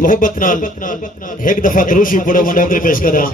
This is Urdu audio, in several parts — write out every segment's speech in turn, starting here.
محبت نال ایک دفعہ دروشی پڑھو میں نوکری پیش کر رہا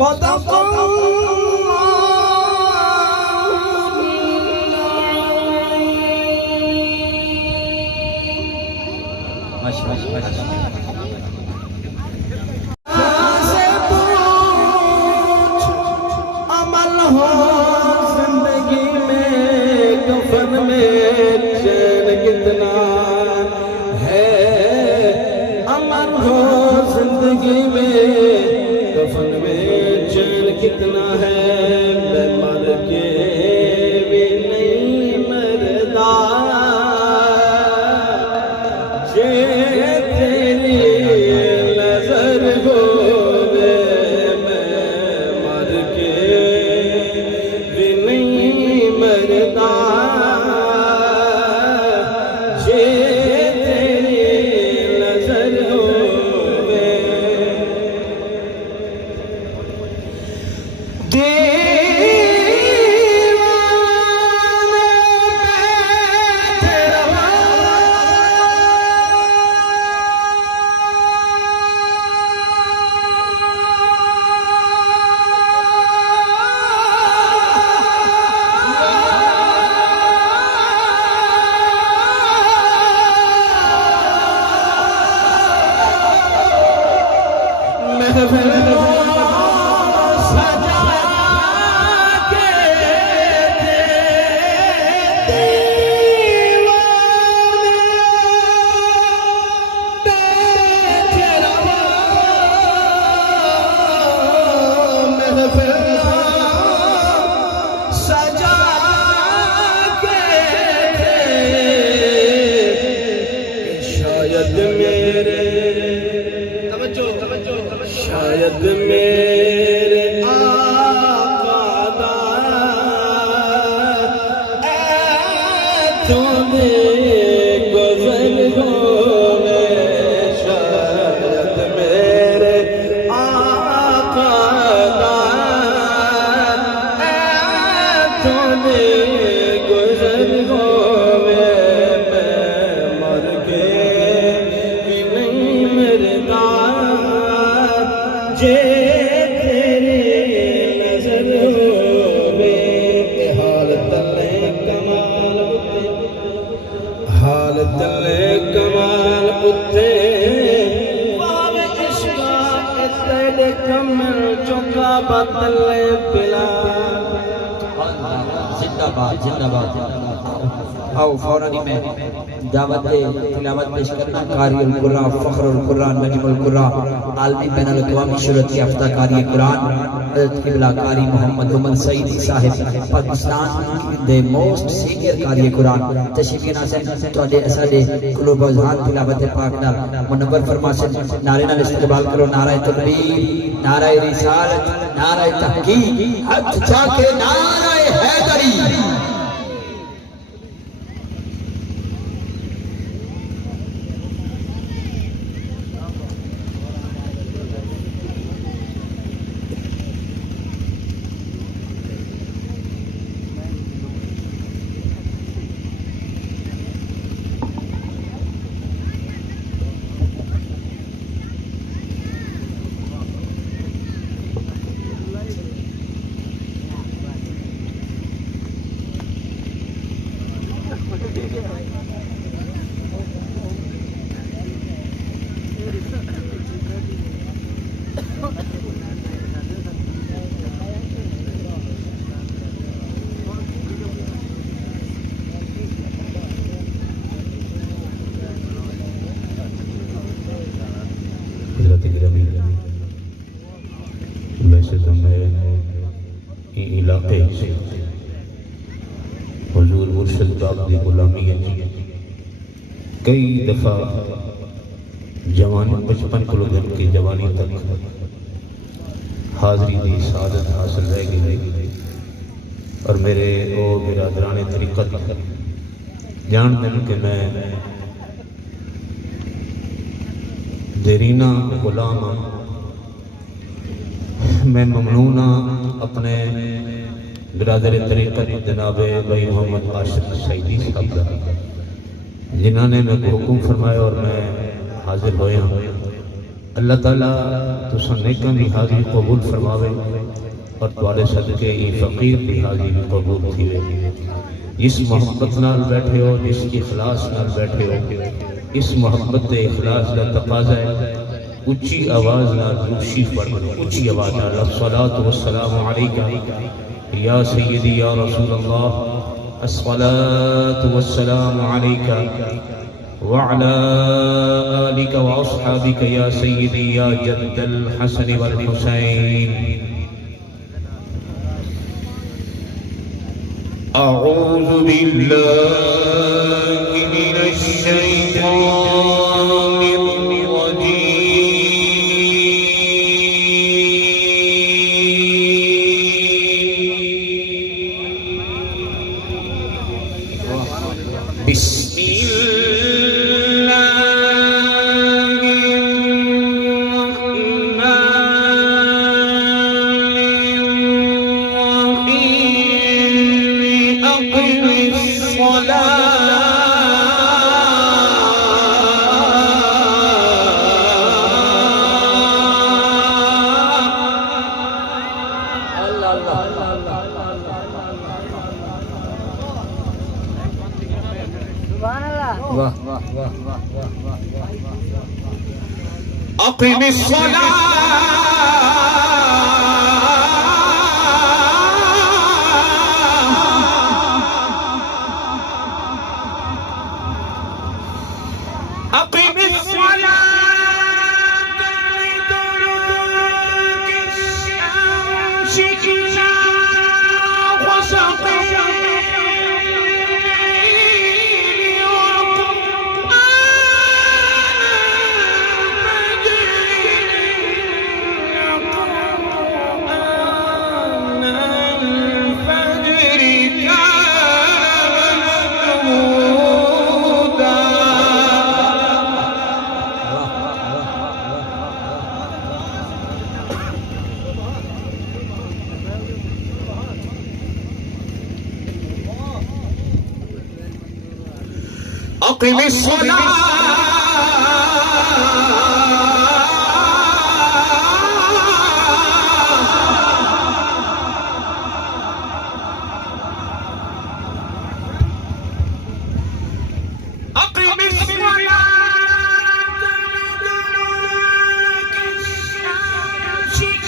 صدق عمل ہو زندگی میں کفن میں چین کتنا ہے عمل ہو زندگی میں کفن میں چین کتنا ہے میں مر کے بھی نہیں مردا تیری نظر ہوے میں مر کے بھی نہیں مردا تیری نظر ہوے شاید میرے آقا دا تمہیں گزر ہونے شاید میرے آقا دا تمہیں گزر ہونے میں مر کے بھی نہیں مردا تیری نظر ہوے حال تلے کمال اتے پاوے عشقا تیرے کمل چکا بتلے پلا زندہ باد آؤ فوراً ہی میں دعوت تلاوت پیش کرنا قاری القرآن فخر القرآن نجم القرآن عالمی بین الاقوامی شہرت یافتہ قاری قرآن حضرت قبلہ قاری محمد عمر سعید صاحب پاکستان دے موسٹ سینئر قاری قرآن تشریف ناظرین تواڈے اساڈے قلوب و اذہان تلاوت پاک نال منور فرما سن نعرے نال استقبال کرو نعرہ تکبیر نعرہ رسالت نعرہ تحقیق ہاتھ اٹھا کے نعرہ حیدری ویسے تو میں علاقے سے حضور مرشد پاک دی غلامی ہے کئی دفعہ جوانی بچپن کو لگن کی جوانی تک حاضری دی سعادت حاصل رہ گئی اور میرے او برادران طریقت جان دن کہ میں دیرینہ غلام میں ممنونہ اپنے برادر طریقت جناب بھائی محمد عاشق سعیدی صاحب کا جنہوں نے میں کو حکم فرمایا اور میں حاضر ہویا اللہ تعالیٰ تو سنیکاں دی حاضری قبول فرماوے اور دوارے صدقے یہ فقیر دی حاضری بھی قبول تھیوے جس محبت نال بیٹھے ہو جس اخلاص نال بیٹھے ہو اس محبت دے اخلاص دا تقاضا ہے اچھی آواز نال روشی فرمانے اچھی آواز نال الصلاة والسلام علیکہ یا سیدی یا رسول اللہ الصلاة والسلام علیکہ وعلى آلك وأصحابك يا سيدي يا جد الحسن والحسين أعوذ بالله من الشيطان الرجيم بسم أقم الصلاة أقم الصلاة لدلوك الشمس إلى غسق أقم الصلاة أقم الصلاة لدلوك الشمس إلى غسق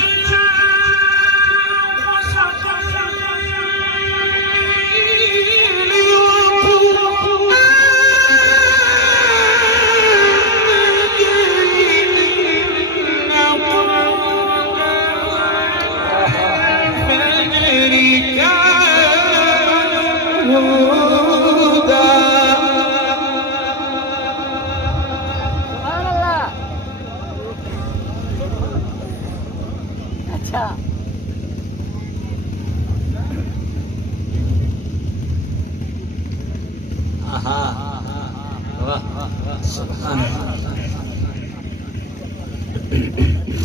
الليل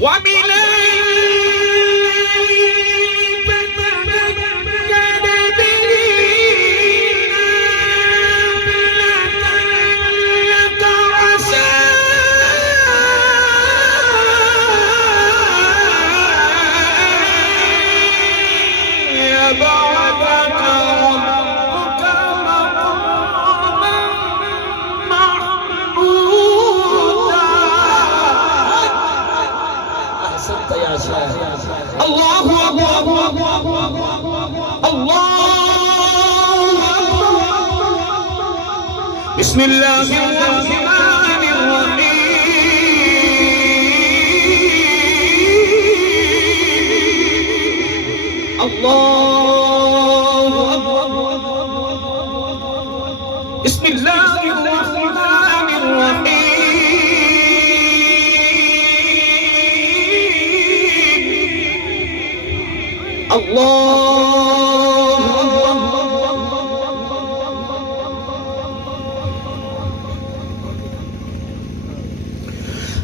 ومن بسم الله الرحمن الرحيم الله أكبر بسم الله الرحمن الرحيم الله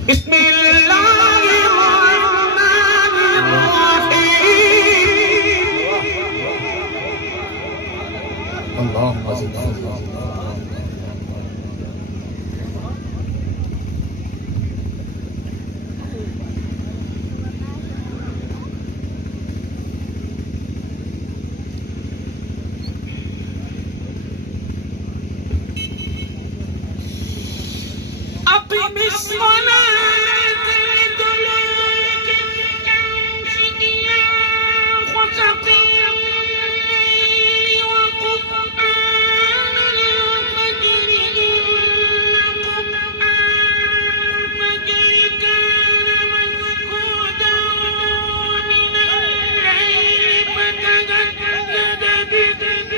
بسم الله الرحمن الرحيم اللهم صل أقم الصلاة لدلوك الشمس إلى غسق الليل وقرآن الفجر إن قرآن الفجر كان مشهودا ومن الليل فتهجد به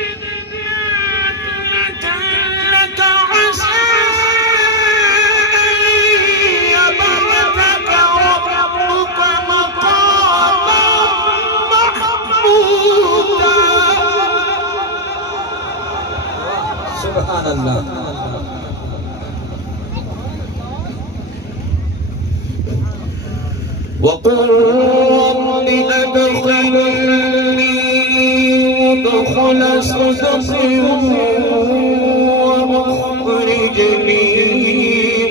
نافلة لك عسى سبحان اللہ. وقل رب أدخلني مدخل صدق ومخرجني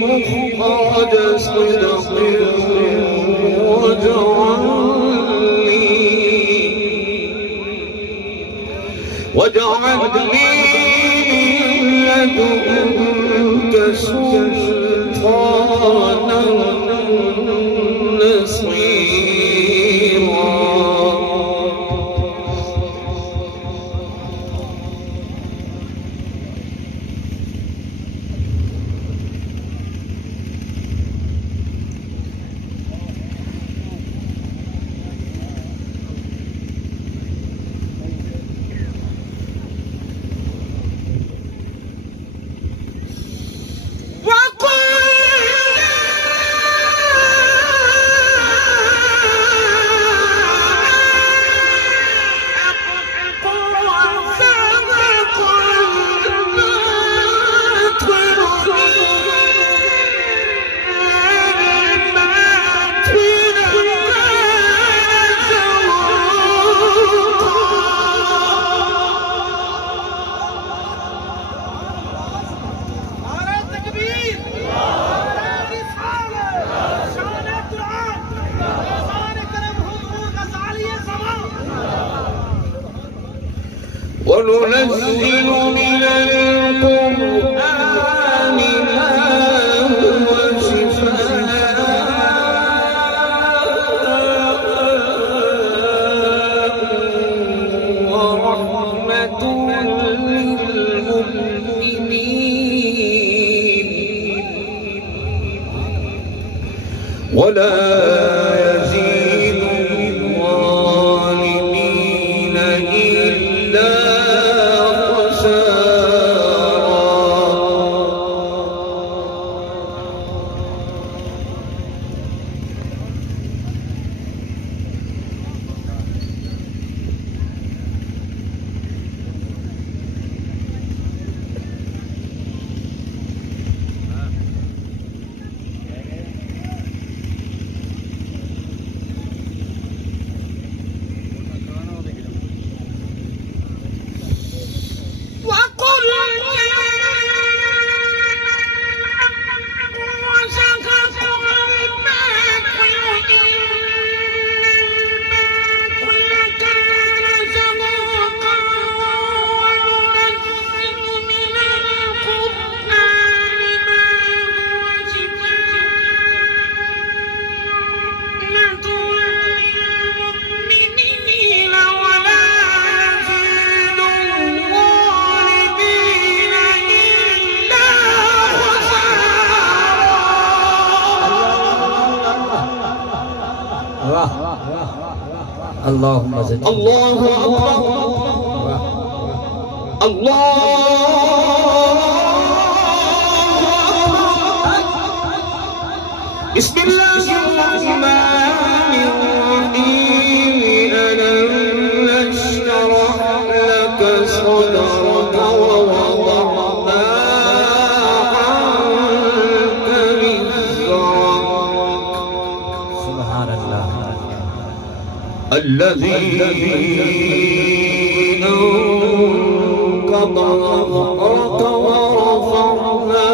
مخرج صدق واجعلني من لدنك سلطانا نصيرا. وننزل من القرآن ما هو شفاء ورحمة للمؤمنين ولا يزيد الظالمين إلا اللهم زد. الله أكبر الله بسم الله الرحمن الرحيم. ألم نشرح لك صدرك ووضعنا عنك وزرك. سبحان اللہ. الذي انقض ظهرك ورفعنا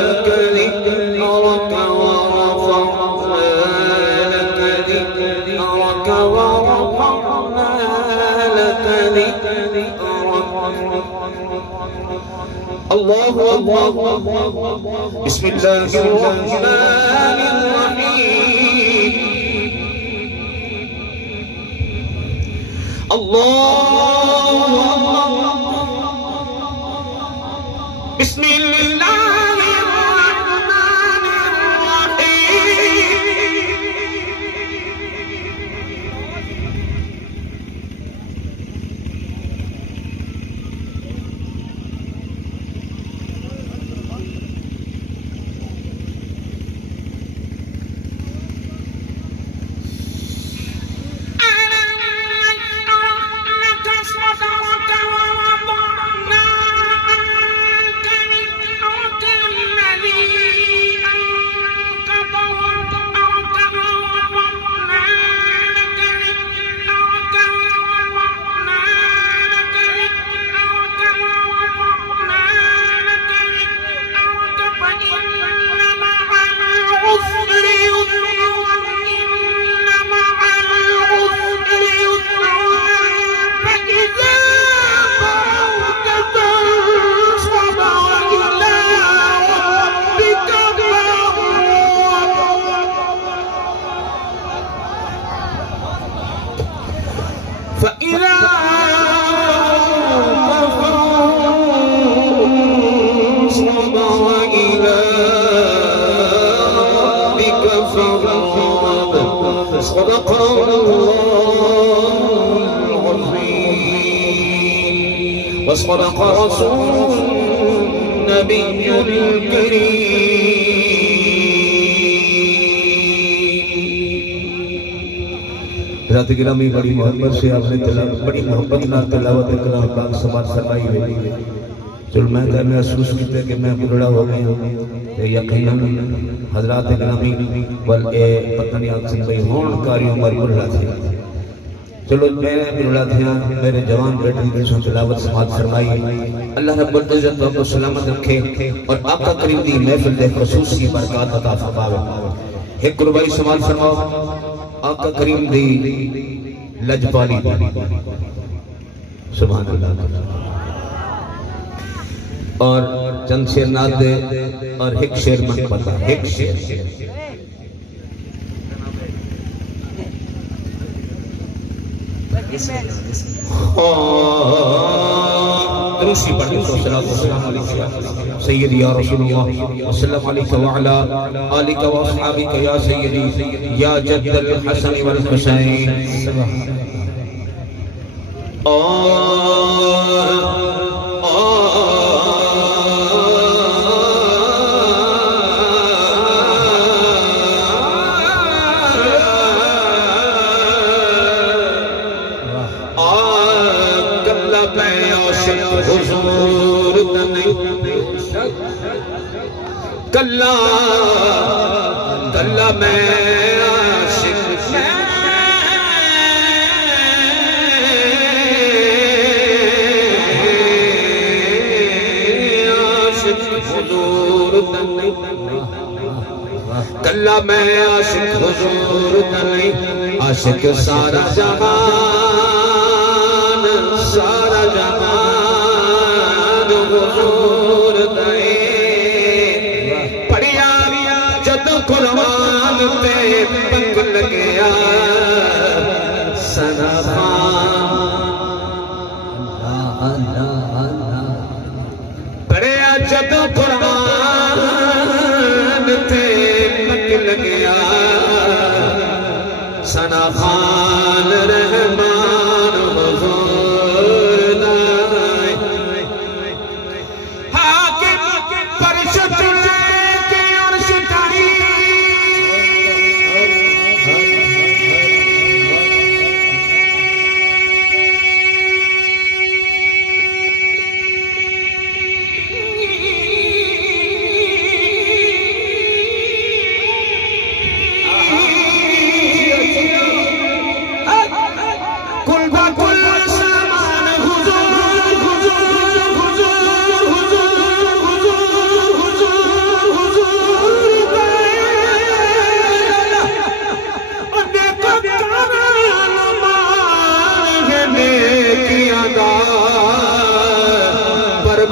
لك ذكرك ورفعنا لك ذكرك الله أكبر بسم الله الرحمن الرحيم الله أكبر بسم الله الرحمن الرحيم فإذا فانصب وإلى ربك فارغب صدق الله العظيم وصدق رسول النبي الكريم حضرات گرامی بڑی محبت سے آپ نے بڑی محبت نہ تلاوت کلام پاک سماعت فرمائی ہوئی چل میں کہا محسوس کیتے کہ میں بڑا ہو گیا ہوں یقیناً حضرات گرامی پتہ نہیں آپ سے بھئی ہون کاری عمر بڑھا تھے چلو میں بڑھا تھے میرے جوان بیٹھے جنسوں تلاوت سماعت فرمائی اللہ رب العزت آپ کو سلامت رکھے اور آقا کریم دی محفل دے خصوص کی برکات عطا فرماوے ایک قربائی سماعت فرماؤ آقا کریم دی لجپالی دی سبحان اللہ اور چند شیر نات دے اور ایک شیر من پتا ایک شیر درسی پڑھیں تو صلاة والسلام علیکہ سیدی یا رسول اللہ وسلم علیکہ وعلا آلکہ واصحابکہ یا سیدی یا جد الحسن والحسین حضور کلا کلا میں عاشق حضور کلا میں عاشق حضور عاشق سارا جہان سارا جہان حضور دے پڑھیا جد قرآن تے پنگ لگیا سنا پڑھیا جد قرآن تے پنگ لگیا سنا خان رحمان حضور دائے حاکم پرشت کے عرش تائی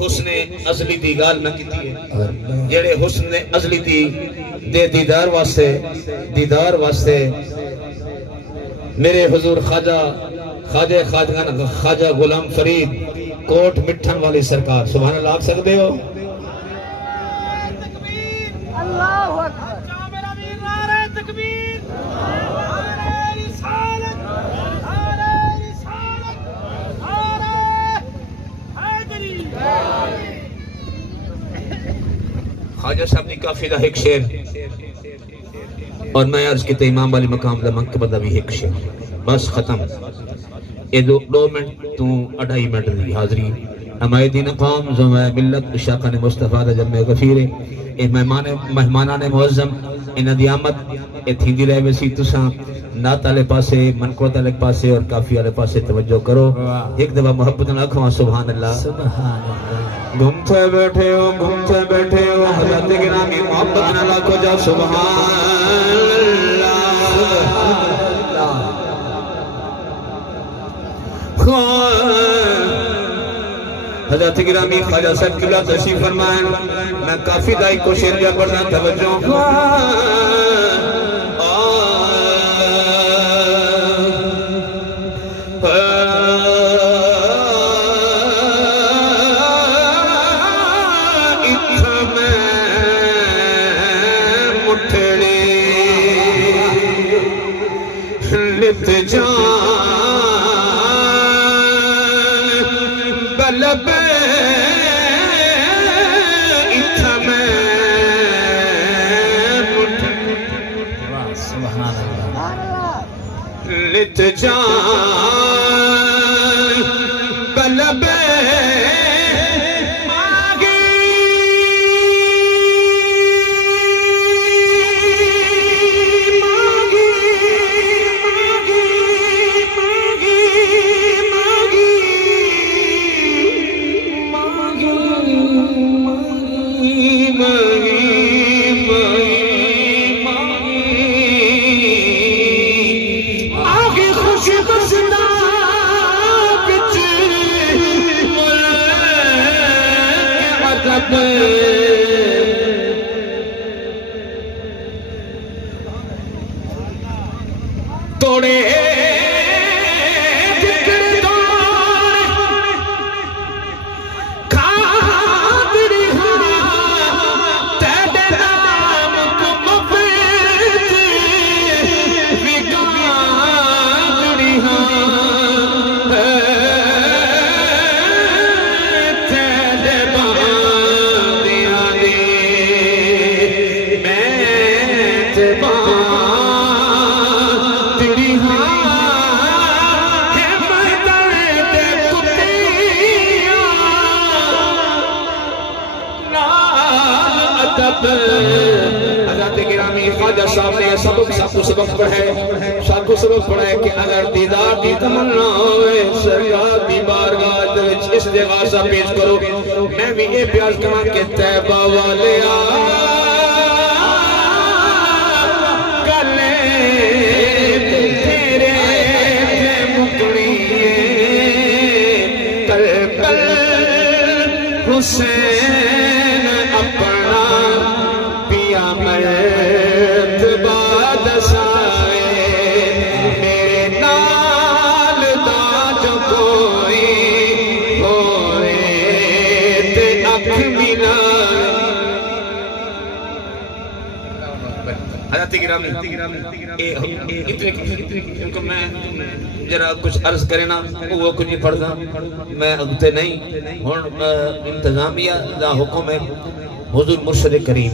حسن ازلی دی گال نہ کیتی ہے جڑے حسن ازلی دی دے دیدار واسطے میرے حضور خواجہ غلام فرید کوٹ مٹھن والی سرکار سبحان اللہ آکھ سکتے ہو اللہ اکبر میرا ویر نعرہ تکبیر نعرہ رسالت نعرہ حیدری خواجہ صاحب نے کافی دا ایک شعر اور میں عرض کیتے امام والی مقام دا منقبہ دا بھی ایک شعر بس ختم یہ 2 منٹ تو 2.5 منٹ دی حاضری ہمارے دین قوم زمہ ملت اشاقہ نے مصطفیٰ دا جمع غفیر اے مہمانان معظم انہ دی آمد اے تھیندی رہے ویسی تساں نات والے پاسے منقبت والے پاسے اور کافی والے پاسے توجہ کرو ایک دفعہ محبت نہ کھواں سبحان اللہ گھومتے بیٹھے ہو حضرت گرامی محبت نہ لاکھو جا سبحان اللہ حضرت گرامی خواجہ صاحب قبلہ تشریف فرمائیں میں کافی دائی کو شیر جا پڑھنا توجہ لت جان بلب ماگی توڑے حضرت گرامی خواجہ صاحب نے سبق پڑھا ہے کہ اگر دیدار دی تمنا ہوئے سرکار دی بارگاہ وچ استغاثہ پیش کرو میں بھی یہ پیار کراں کہ طیبہ والے گلے تیرے مکڑیے کل حسین اپنا پیا مرتبہ دسائے میرے نال دا جو کوئی ہوئے تے اکھ مینار حضرت گرامی ان کو میں ذرا کچھ عرض کرے نا وہ کچھ نہیں پڑھتا میں اگتے نہیں ہون انتظامیہ دا حکم ہے حضور مرشد کریم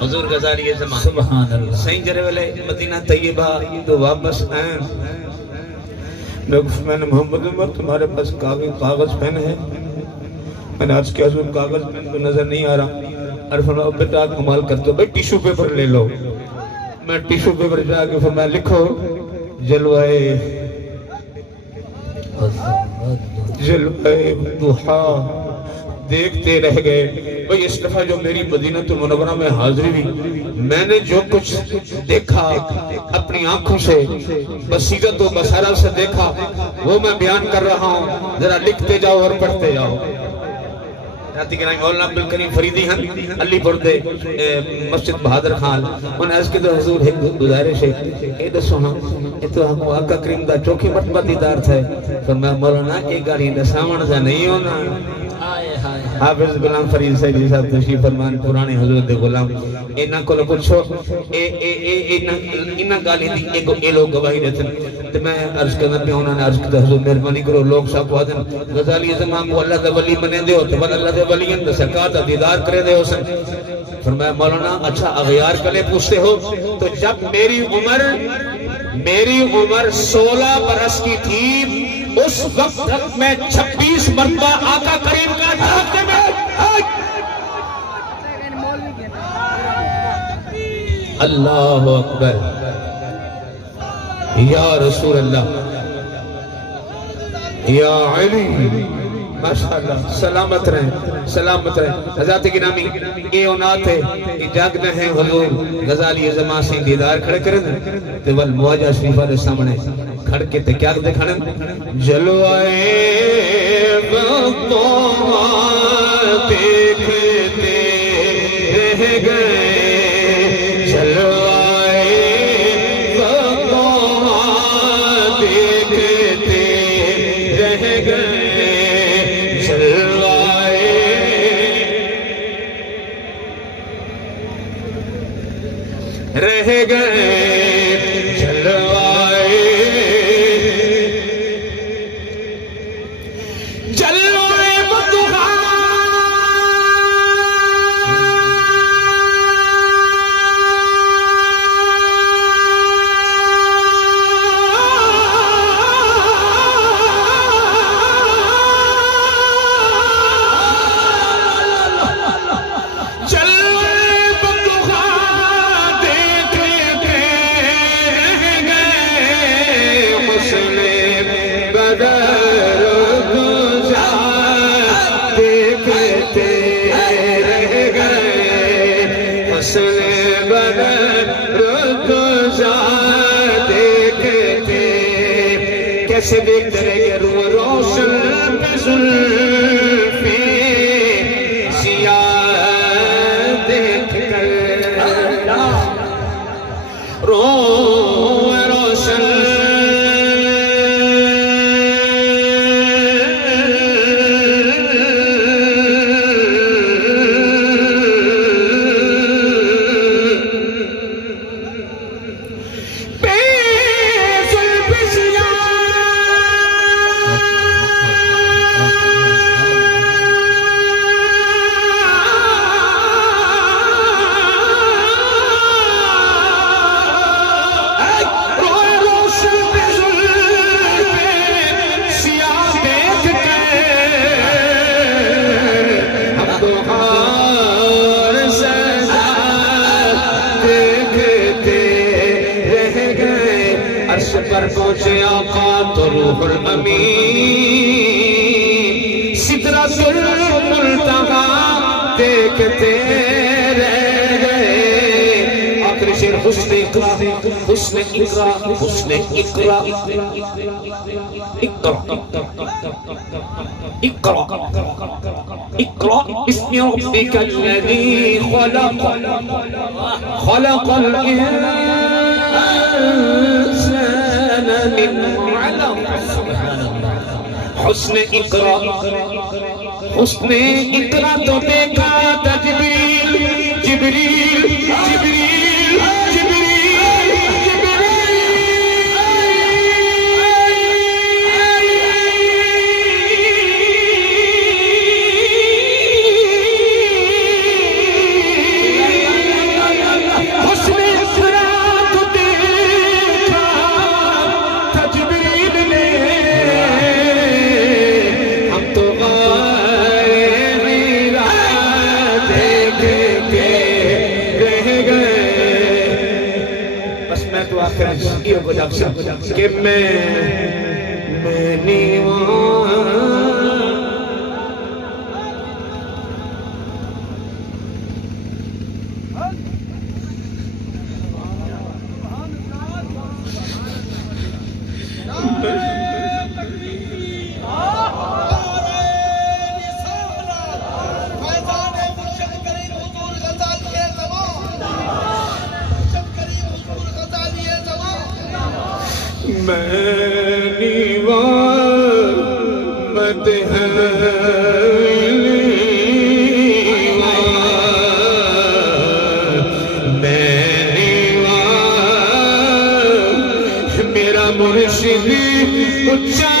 حضور غزالی زمان سبحان اللہ سین جرے والے مدینہ طیبہ تو واپس آئیں میں نے محمد عمر تمہارے پاس کاغذ پین ہے میں نے آج کیا سو کاغذ پین کو نظر نہیں آ رہا عرفانہ بیٹا کمال کرتے ہو بھئی ٹیشو پیپر لے لو میں ٹیشو پیپر جا کے فرمایا لکھو جلوائے ضحا دیکھتے رہ گئے بھئی اس دفعہ جو میری مدینہ المنورہ میں حاضری ہوئی میں نے جو کچھ دیکھا اپنی آنکھوں سے بصیرت و بصارہ سے دیکھا وہ میں بیان کر رہا ہوں، ذرا لکھتے جاؤ اور پڑھتے جاؤ۔ راتی کے نام مولانا عبدالکریم فریدی ہیں علی پور دے مسجد بہادر خان انہیں عرض کے تو حضور ایک گزارش ہے اے دسو ہاں اے تو ہم آقا کریم دا چوکھی مرتبہ دیدار تھا فرمایا مولانا ایک گاڑی دساون جا نہیں ہونا۔ حافظ غلام فرید صاحب صاحب تشریف فرمان پرانے حضور دے غلام انہاں کو پوچھو انہاں گالی دی ایک اے لوگ گواہی دیتے تو میں عرض کرنا پہ انہوں نے عرض کرتا حضور مہربانی کرو لوگ صاحب وادن غزالی زمان کو اللہ دے ولی منے دے ہوتے بل اللہ دے ولی اندر سرکار دا دیدار کرے دے ہو سن۔ فرمایا مولانا اچھا اغیار کلے پوچھتے ہو تو جب میری عمر 16 برس کی تھی اس وقت تک میں 26 مرتبہ آقا کریم کا جھانکتے میں اللہ اکبر یا رسول اللہ یا علی ماشاءاللہ سلامت رہیں حضرت گرامی اے اونات ہے کہ جاگنا ہے حضور غزالی زمان سے دیدار کھڑے کریں تو والمواجہ شریفہ دے سامنے کھڑ کے تے کیا دکھانے جلوائے وقتوں دیکھتے رہ گئے جلوائے وقتوں دیکھتے رہ گئے رہ گئے جلوائے جلوائے بدخان کیسے دیکھتے رہ گئے روح روشن پہ زلفیں سیاہ دیکھ کر روح روشن پر پہنچے آقا تو روح الامین سدرۃ المنتہا دیکھتے رہ گئے۔ آخری شعر حسن اقرا حسن اقرا حسن اقرا اقرا اقرا بسم ربک الذی خلق خلق الانسان من علق حسن اقرا حسن اقرا تو دیکھا جبریل جبریل جبریل جبریل کہ میں نیوان میرا مرشد اچھا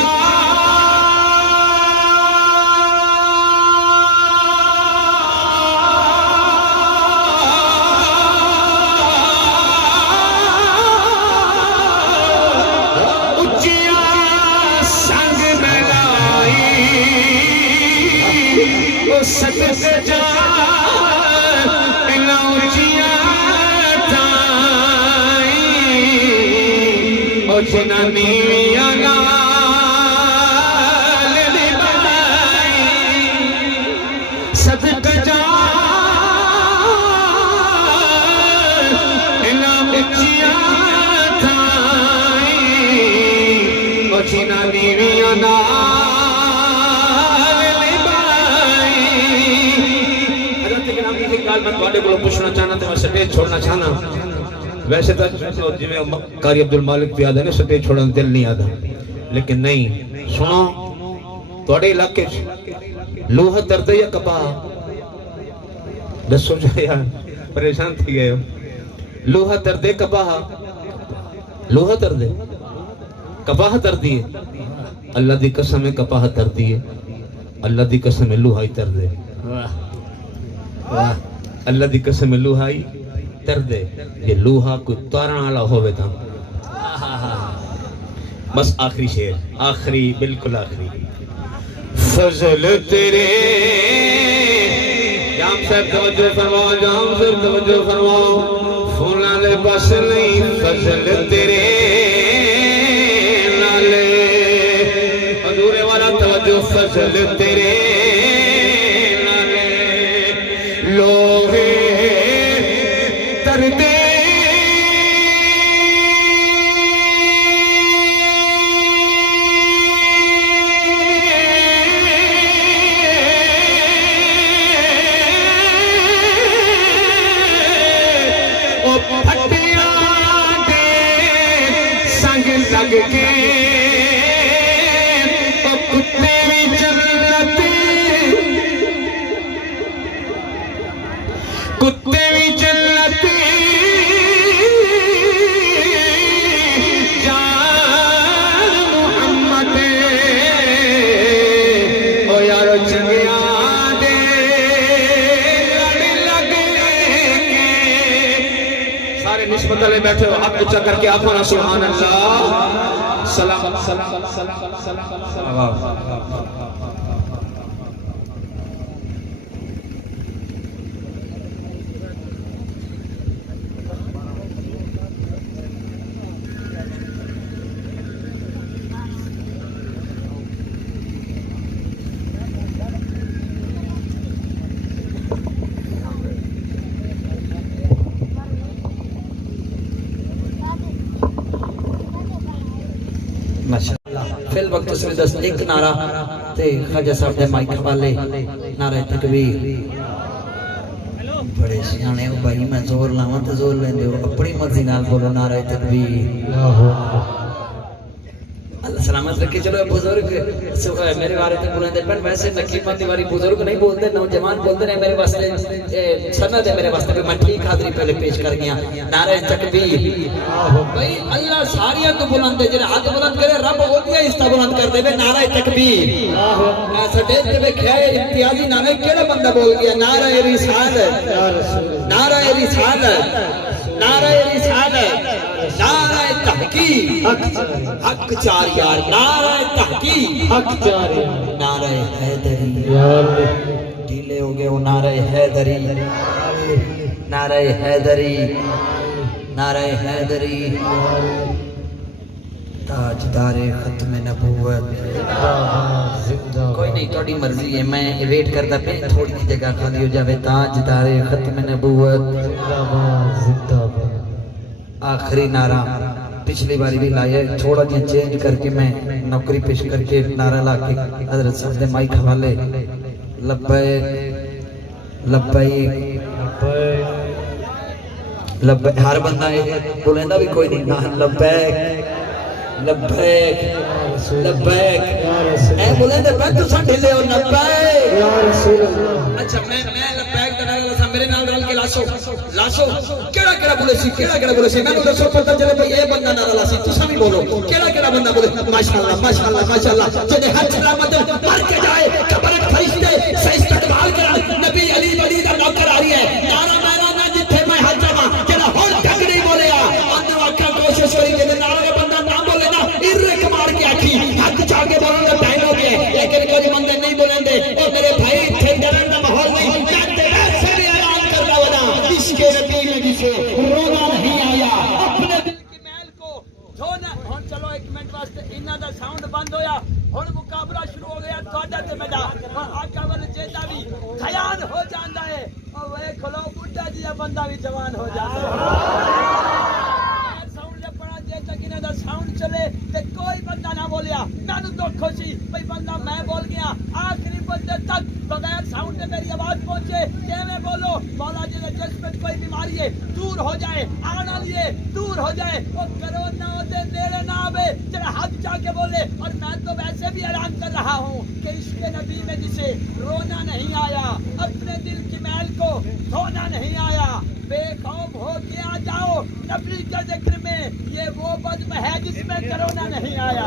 پوچھنا چاہنا تو میں سٹیج چھوڑنا چاہنا ویسے تو جی میں قاری عبدالمالک پہ آدھا ہے سٹیج چھوڑنا دل نہیں آدھا لیکن نہیں سنو توڑے علاقے لوہا تردے یا کپاہ دسو جائے یار پریشان تھی گئے ہو لوہا تردے کپاہ لوہا تردے کپاہ تردی ہے اللہ دی قسم ہے کپاہ تردی ہے اللہ دی قسم ہے لوہائی تردے اللہ دی قسم لوہائی تردے یہ لوہا کوئی تارن والا ہوئے تھا بس آخری شعر آخری بالکل آخری فضل تیرے جام صاحب توجہ فرماؤ جام صاحب توجہ فرماؤ فولاں دے بس نہیں فضل تیرے نالے ادھورے والا توجہ فضل تیرے نالے لوہے تردے لگ کے کتے بھی جنتی کتے بھی جنتی جان محمد او یارو چنگیا دے لگ کے سارے نسبت والے بیٹھے ہو حق اچھا کر کے آخونا سبحان اللہ سلام سلام سلام سلام فی الوقت اس میں دس ایک نعرہ تے خواجہ صاحب دے مائک حوالے نعرہ تکبیر بڑے سیانے ہو بھائی میں زور لاواں تے زور لیندے ہو اپنی مرضی نال بولو نعرہ تکبیر اللہ سلامت رکھے چلو بزرگ میرے بارے تے بولیں دے پن ویسے نقیبہ دیواری بزرگ نہیں بولتے نوجوان بولتے ہیں میرے واسطے سند ہے میرے واسطے میں ٹھیک حاضری پہلے پیش کر گیا نعرہ تکبیر بھائی اللہ ساریاں کو بلند ہے جنہیں ہاتھ بلند کرے رب ہوتیا اس طرح بلند کر دے بے نعرہ تکبیر ایسا دیکھ کے دیکھا ہے امتیازی نعرہ کیڑا بندہ بول گیا نعرہ رسالت نعرہ رسالت نعرہ رسالت نعرہ تحقیق حق چار یار نعرہ تحقیق حق چار نعرہ حیدری ڈھیلے ہو گئے وہ نعرہ حیدری نعرہ حیدری نعرہ حیدری تاجدار ختم نبوت کوئی نہیں تھوڑی مرضی ہے میں ویٹ کرتا پہ تھوڑی جگہ خالی ہو جاوے تاجدار ختم نبوت آخری نعرہ پچھلی باری بھی لائے تھوڑا جی چینج کر کے میں نوکری پیش کر کے نعرہ لا کے حضرت صاحب دے مائک حوالے لبیک لبیک لبیک ہر بندہ بولیں دا بھی کوئی نہیں لبیک لبیک لبیک اے بولے تے میں تساں ڈھلے ہو لبیک یا رسول اللہ اچھا میں لبیک دا نعرہ لسا میرے نال رل کے لاسو کیڑا بولے سی کیڑا بولے سی مینوں دسو پتہ چلے بھئی اے بندہ نعرہ لاسی تساں بھی بولو کیڑا بندہ بولے ماشاءاللہ جنے ہر سلامت مر کے جائے قبر فرشتے سے استقبال کرا نبی علی ولی دا نوکر آ رہی ہے نعرہ میرا نہ جتھے میں حج جاواں جڑا ہن تک نہیں بولیا اندر آکھا کوشش کری کہ نعرہ بندہ نہ بولے نا ارک مار کے آکھی حق چاہ کے بولن دا ٹائم ہو گیا لیکن کچھ بندے نہیں بولیں دے او میرے بھائی تھے ڈرن دا ماحول نہیں میں ایسے بھی اعلان کر رہا ہوں عشق نبی میں جسے رونا نہیں آیا اپنے دل کی محل کو دھونا ہن چلو ایک منٹ واسطے انہاں دا ساؤنڈ بند ہویا ہن مقابلہ شروع ہو گیا تہاڈا تے میرا آقا ول چیتا بھی خیال ہو جاندا ہے او ویکھ لو بڈھا جیا بندہ بھی جوان ہو جاندا ہے دا ساؤنڈ چلے تے کوئی بندہ نہ بولیا مینوں دکھ خوشی بھئی بندہ میں بول گیا آخری بندے تک بغیر ساؤنڈ دے میری آواز پہنچے کیویں بولو مولا جی دے جسم وچ کوئی بیماری ہے دور ہو جائے آن والی ہے دور ہو جائے او کرونا دے نیڑے نہ آوے جڑا ہاتھ چا کے بولے اور میں تو ویسے بھی اعلان کر رہا ہوں کہ عشق نبی میں جسے رونا نہیں آیا اپنے دل کی محل کو دھونا نہیں آیا بے خوف ہو کے آ جاؤ نبی کے ذکر میں یہ وہ بدم ہے جس میں کرونا نہیں آیا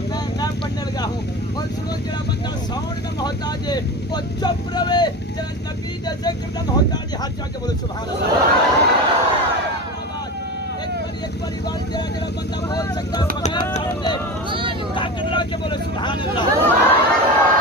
میں پڑھنے لگا ہوں اور سنو جڑا بندہ ساؤنڈ میں محتاج ہے وہ چپ رہے جڑا نبی کے ذکر میں محتاج ہے ہاتھ چاہ کے بولے سبحان اللہ ایک باری بات جڑا بندہ بول سکتا ہے بغیر ساؤنڈ دے طاقت لا کے بولے سبحان اللہ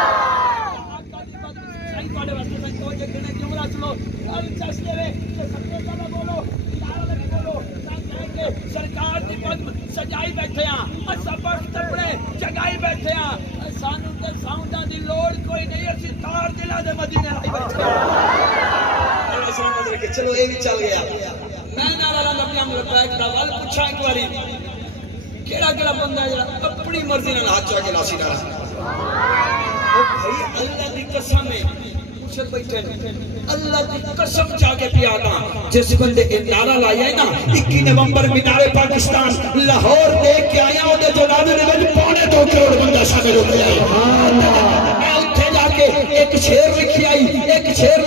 سرکار دی پدم سجائی بیٹھے ہاں سبق تپڑے جگائی بیٹھے ہاں سانو تے ساؤنڈاں دی لوڑ کوئی نہیں اسی تار دلا دے مدینے لائی بیٹھے ہاں چلو یہ بھی چل گیا میں نعرہ لانا لبیک دا ول پوچھا ایک باری کیڑا بندہ ہے جڑا اپنی مرضی نال ہاتھ چا کے لاسی نہ او بھائی اللہ دی قسم ہے اللہ کی قسم چاہ کے پیادا جس بندے کے نعرہ لایا ہے نا 21 نومبر مینار پاکستان لاہور دیکھ کے آیا وہ جنازے دے وچ 2.25 کروڑ بندہ شامل ہو گیا میں اتھے جا کے ایک شعر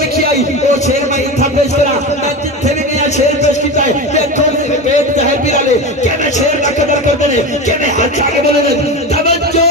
لکھی آئی وہ شعر میں اتھا پیش کرا میں جتھے بھی نیا شعر پیش کیتا ہے دیکھو میرے پیٹ تہر بھی والے کہ میں شعر دا قدر کرتے ہیں کہ میں ہاتھ چاہ کے بولے توجہ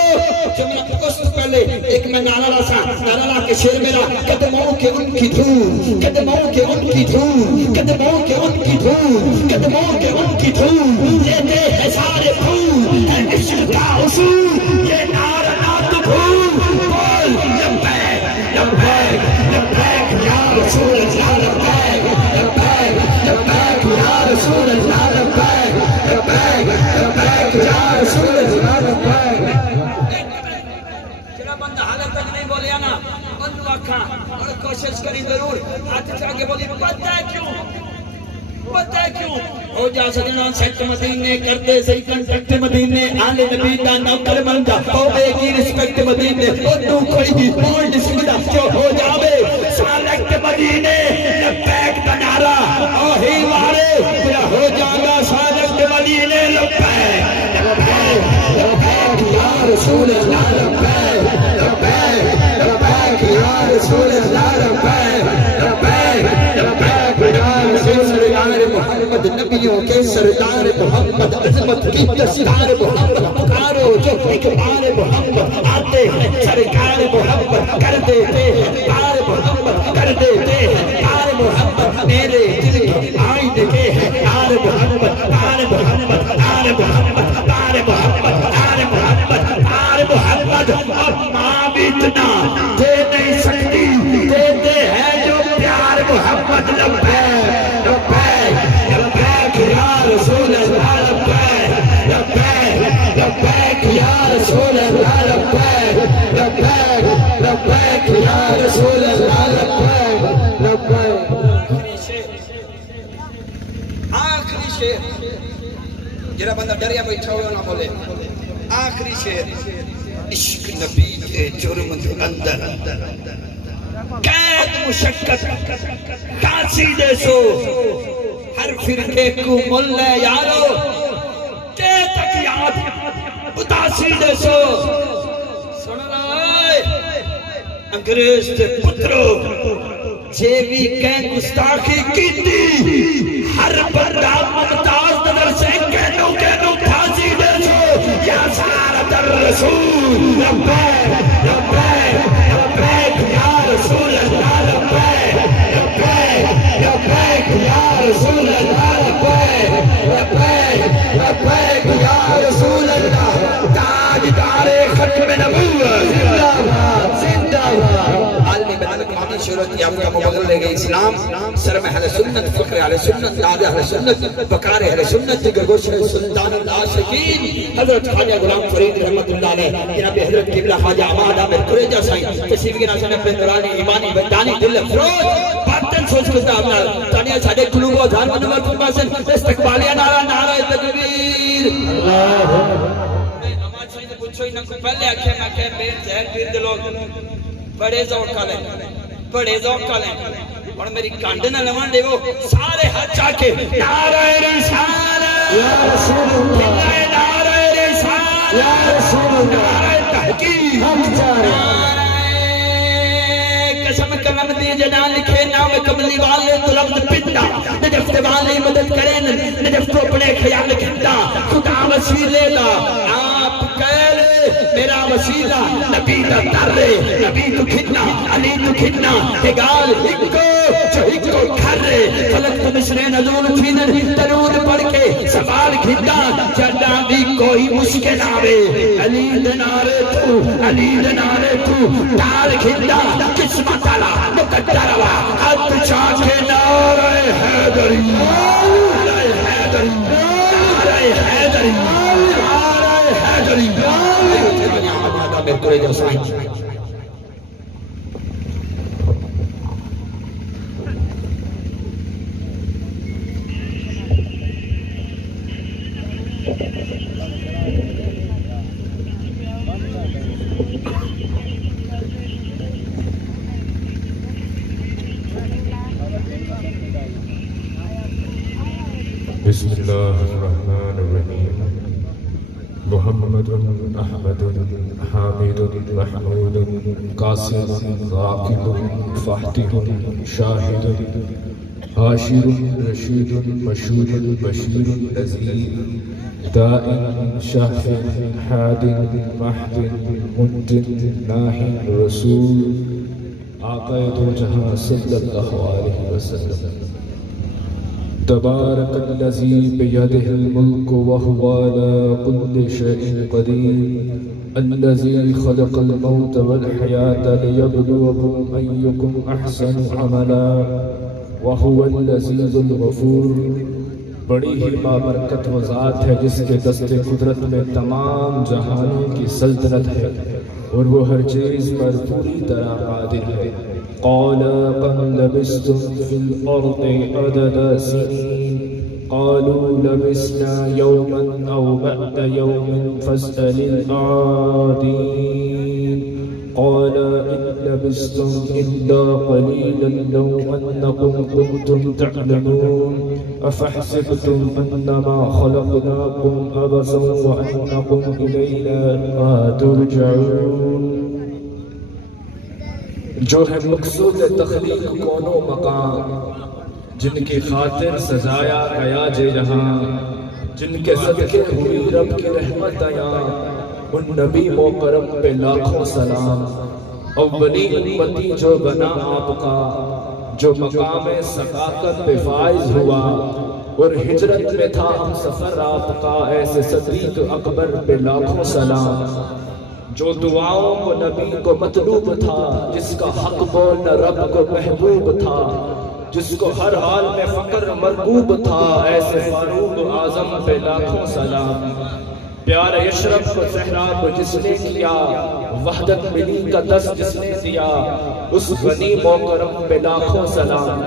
جملہ اس پہلے ایک میں نعرہ لا کے شعر میرا قدموں کے ان کی دھول قدموں کے ان کی دھول قدموں کے ان کی دھول قدموں کے ان کی دھول لیتے ہیں سارے پھول ہے عشق کا اصول یہ نعرہ نہ تو بھول بول لبیک لبیک لبیک یا رسول اللہ لبیک لبیک لبیک یا رسول اللہ لبیک لبیک لبیک یا رسول اللہ لبیک جڑا بندہ حالت تک نہیں بولیا نا بندو آکھاں اور کوشش کری ضرور ہاتھ چاہ کے بولی پتہ ہے کیوں ہو جا سجنا سیٹ مدینے کرتے صحیح کنٹیکٹ مدینے آل نبی دا نوکر بندا ہوے کی رسپیکٹ مدینے او تو کوئی بھی بولڈ سکدا جو ہو جاوے سلیکٹ مدینے لبیک دا نعرہ اوہی وارے جڑا ہو جاگا سلیکٹ مدینے لبیک لبیک لبیک یا رسول اللہ لبیک لبیک لبیک یا رسول اللہ لبیک لبیک لبیک یا رسول اللہ محمد نبیوں کے سردار محمد عظمت کی دستار محمد پکارو جو ایک بار محمد آتے ہیں سرکار محمد کر دیتے ہیں پار محمد کر دیتے ہیں پار محمد میرے دل کی آئین کے ہیں پار محمد پار محمد پار محمد پار محمد پار محمد پار محمد اب ماں بھی اتنا دے نہیں سکتی دیتے ہیں جو پیار محمد لبیک لبیک لبیک یا رسول اللہ لبیک لبیک لبیک یا رسول اللہ لبیک لبیک لبیک یا رسول اللہ لبیک لبیک آخری شعر جڑا بندہ ڈریا بیٹھا ہوا نہ بولے آخری شعر عشق نبی کے جرم اندر قید مشقت کاسی دے سو ہر فرقے کو ملے یارو کے تک یاد اداسی دے سو سن رہے انگریز تے پترو جے بھی کہیں گستاخی کی تھی ہر بندہ ممتاز نظر سے کہنو پھانسی دے سو یا سارت الرسول لبیک لبیک لبیک یا رسول اللہ لبیک لبیک لبیک یا رسول اللہ لبیک لبیک لبیک یا رسول اللہ تاجدار ختم نبوت زندہ باد زندہ باد عالمی بنال قومی شہرت یافتہ مبغل لے گئے اسلام سرم اہل سنت فخر اہل سنت تاج اہل سنت بکار اہل سنت دیگر گوش سلطان العاشقین حضرت خواجہ غلام فرید رحمت اللہ علیہ جناب حضرت قبلہ خواجہ عماد عامر قریجہ سائیں تصیف کے ناصر اپنے نورانی ایمانی بندانی دل افروز باطن سوچ کستا اپنا تانیہ ساڑھے قلوب و دھان منور فرماسن استقبالیہ نعرہ نعرہ تکبیر اللہ اماد سوئی نے پوچھو ہی نہ کو پہلے آکھے میں کہ بین زہر پیر دلو بڑے ذوق لیں اور میری کانڈ نہ لوان دے وہ سارے ہاتھ چاکے نعرہ رسالت یا رسول اللہ نعرہ رسالت یا رسول اللہ نعرہ تحقیق ہم چاہے قسم کلم دی جنان لکھے نام کملی والے تو لفظ پنڈا نجفت والے مدد کریں نجفت تو اپنے خیال کھنڈا خدا وسیلے لا آپ کہہ میرا وسیلہ نبی دا ترے نبی تو کھنا علی تو کھنا اگال ہکو جو ہکو کھرے فلک تو مصرے نزول فینر تنود پڑھ کے سوال کھنا جڑا بھی کوئی مشکل آوے علی دنارے تو تار کھنا قسمت علا مقدر علا حد چاکے نعرہ حیدری نعرہ حیدری نعرہ حیدری نعرہ حیدری میرے کو جو سائیں بسم اللہ الرحمن الرحیم محمد احمد حامد محمود قاسم راقب فاحتد شاہد حاشر رشید مشہور بشیر نذیر دائم شاہد حاد محد منجد ناہی رسول آقا دو جہاں صلی اللہ علیہ وسلم تبارك الذي بيده الملك وهو على كل شيء قدير الذي خلق الموت والحياة ليبلوكم أيكم أحسن عملا وهو العزيز الغفور بڑی ہی بابرکت و ذات ہے جس کے دست قدرت میں تمام جہانوں کی سلطنت ہے اور وہ ہر چیز پر پوری طرح قادر ہے قال كم لبثتم في الأرض عدد سنين قالوا لبثنا يوما أو بعد يوم فاسأل العادين قال إن لبثتم إلا قليلا لو أنكم كنتم تعلمون أفحسبتم أنما خلقناكم عبثا وأنكم إلينا لا ترجعون جو ہے مقصود تخلیق کون و مقام جن کی خاطر سزایا گیا جے جہاں جن کے صدقے ہوئی رب کی رحمت آیا ان نبی مکرم پہ لاکھوں سلام اولی امتی جو بنا آپ کا جو مقام ثقافت پہ فائز ہوا اور ہجرت میں تھا ہم سفر آپ کا ایسے صدیق اکبر پہ لاکھوں سلام جو دعاؤں کو نبی کو مطلوب تھا جس کا حق بولنا رب کو محبوب تھا جس کو ہر حال میں فقر مرغوب تھا ایسے فاروق اعظم پہ لاکھوں سلام پیار اشرف کو صحرا کو جس نے کیا وحدت ملی کا دس جس نے دیا اس غنی مکرم پہ لاکھوں سلام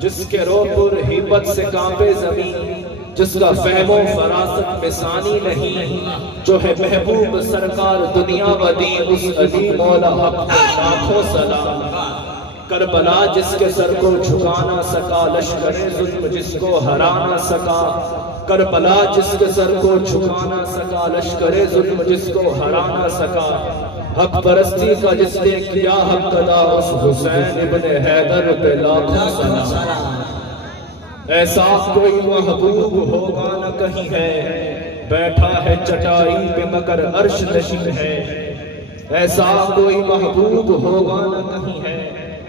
جس کے رو پر ہیبت سے کانپے زمین جس کا فہم و فراست میں ثانی نہیں جو ہے محبوب سرکار دنیا و دین اس علی مولا حق لاکھوں سلام کربلا جس کے سر کو جھکا نہ سکا، لشکر ظلم جس کو ہرا نہ سکا، کربلا جس کے سر کو جھکا نہ سکا، لشکر ظلم جس کو ہرا نہ سکا، حق پرستی کا جس نے کیا حق ادا، اس حسین ابن حیدر پہ لاکھوں سلام۔ ایسا کوئی محبوب ہوگا نہ کہیں ہے، بیٹھا ہے چٹائی پہ مگر عرش نشین ہے، ایسا کوئی محبوب ہوگا نہ کہیں ہے،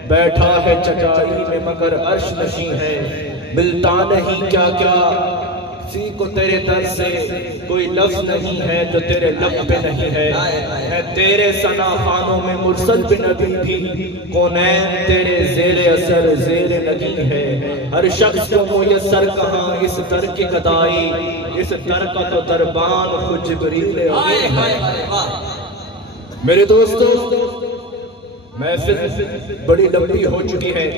بیٹھا ہے چٹائی پہ مگر عرش نشین ہے، ملتا نہیں کیا کیا کسی کو تیرے در سے، کوئی لفظ نہیں ہے جو تیرے لب پہ نہیں ہے تیرے ثنا خوانوں میں مرسل بن نبی بھی، کونین تیرے زیر اثر زیر نگین ہے، ہر شخص کو میسر کہاں اس در کی قدائی، اس در کا تو دربان خود جبریل امین ہے۔ میرے دوستو، محفل بڑی لمبی ہو چکی ہے،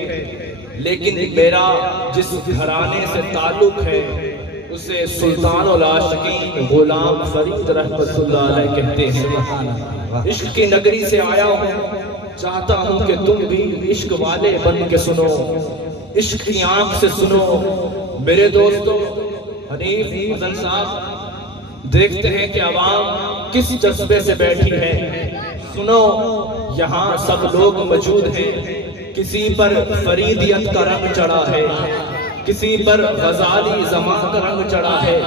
لیکن میرا جس گھرانے سے تعلق ہے اسے سلطان العاشقین غلام فرید رحمت اللہ علیہ کہتے ہیں۔ عشق کی نگری سے آیا ہوں، چاہتا ہوں کہ تم بھی عشق والے بن کے سنو، عشق کی آنکھ سے سنو۔ میرے دوستو، حنیف حسن صاحب دیکھتے ہیں کہ عوام کس جذبے سے بیٹھی ہے، سنو یہاں سب لوگ موجود ہیں، کسی پر فریدیت کا رنگ چڑھا ہے، کسی پر غزالی زمان کا رنگ چڑھا ہے،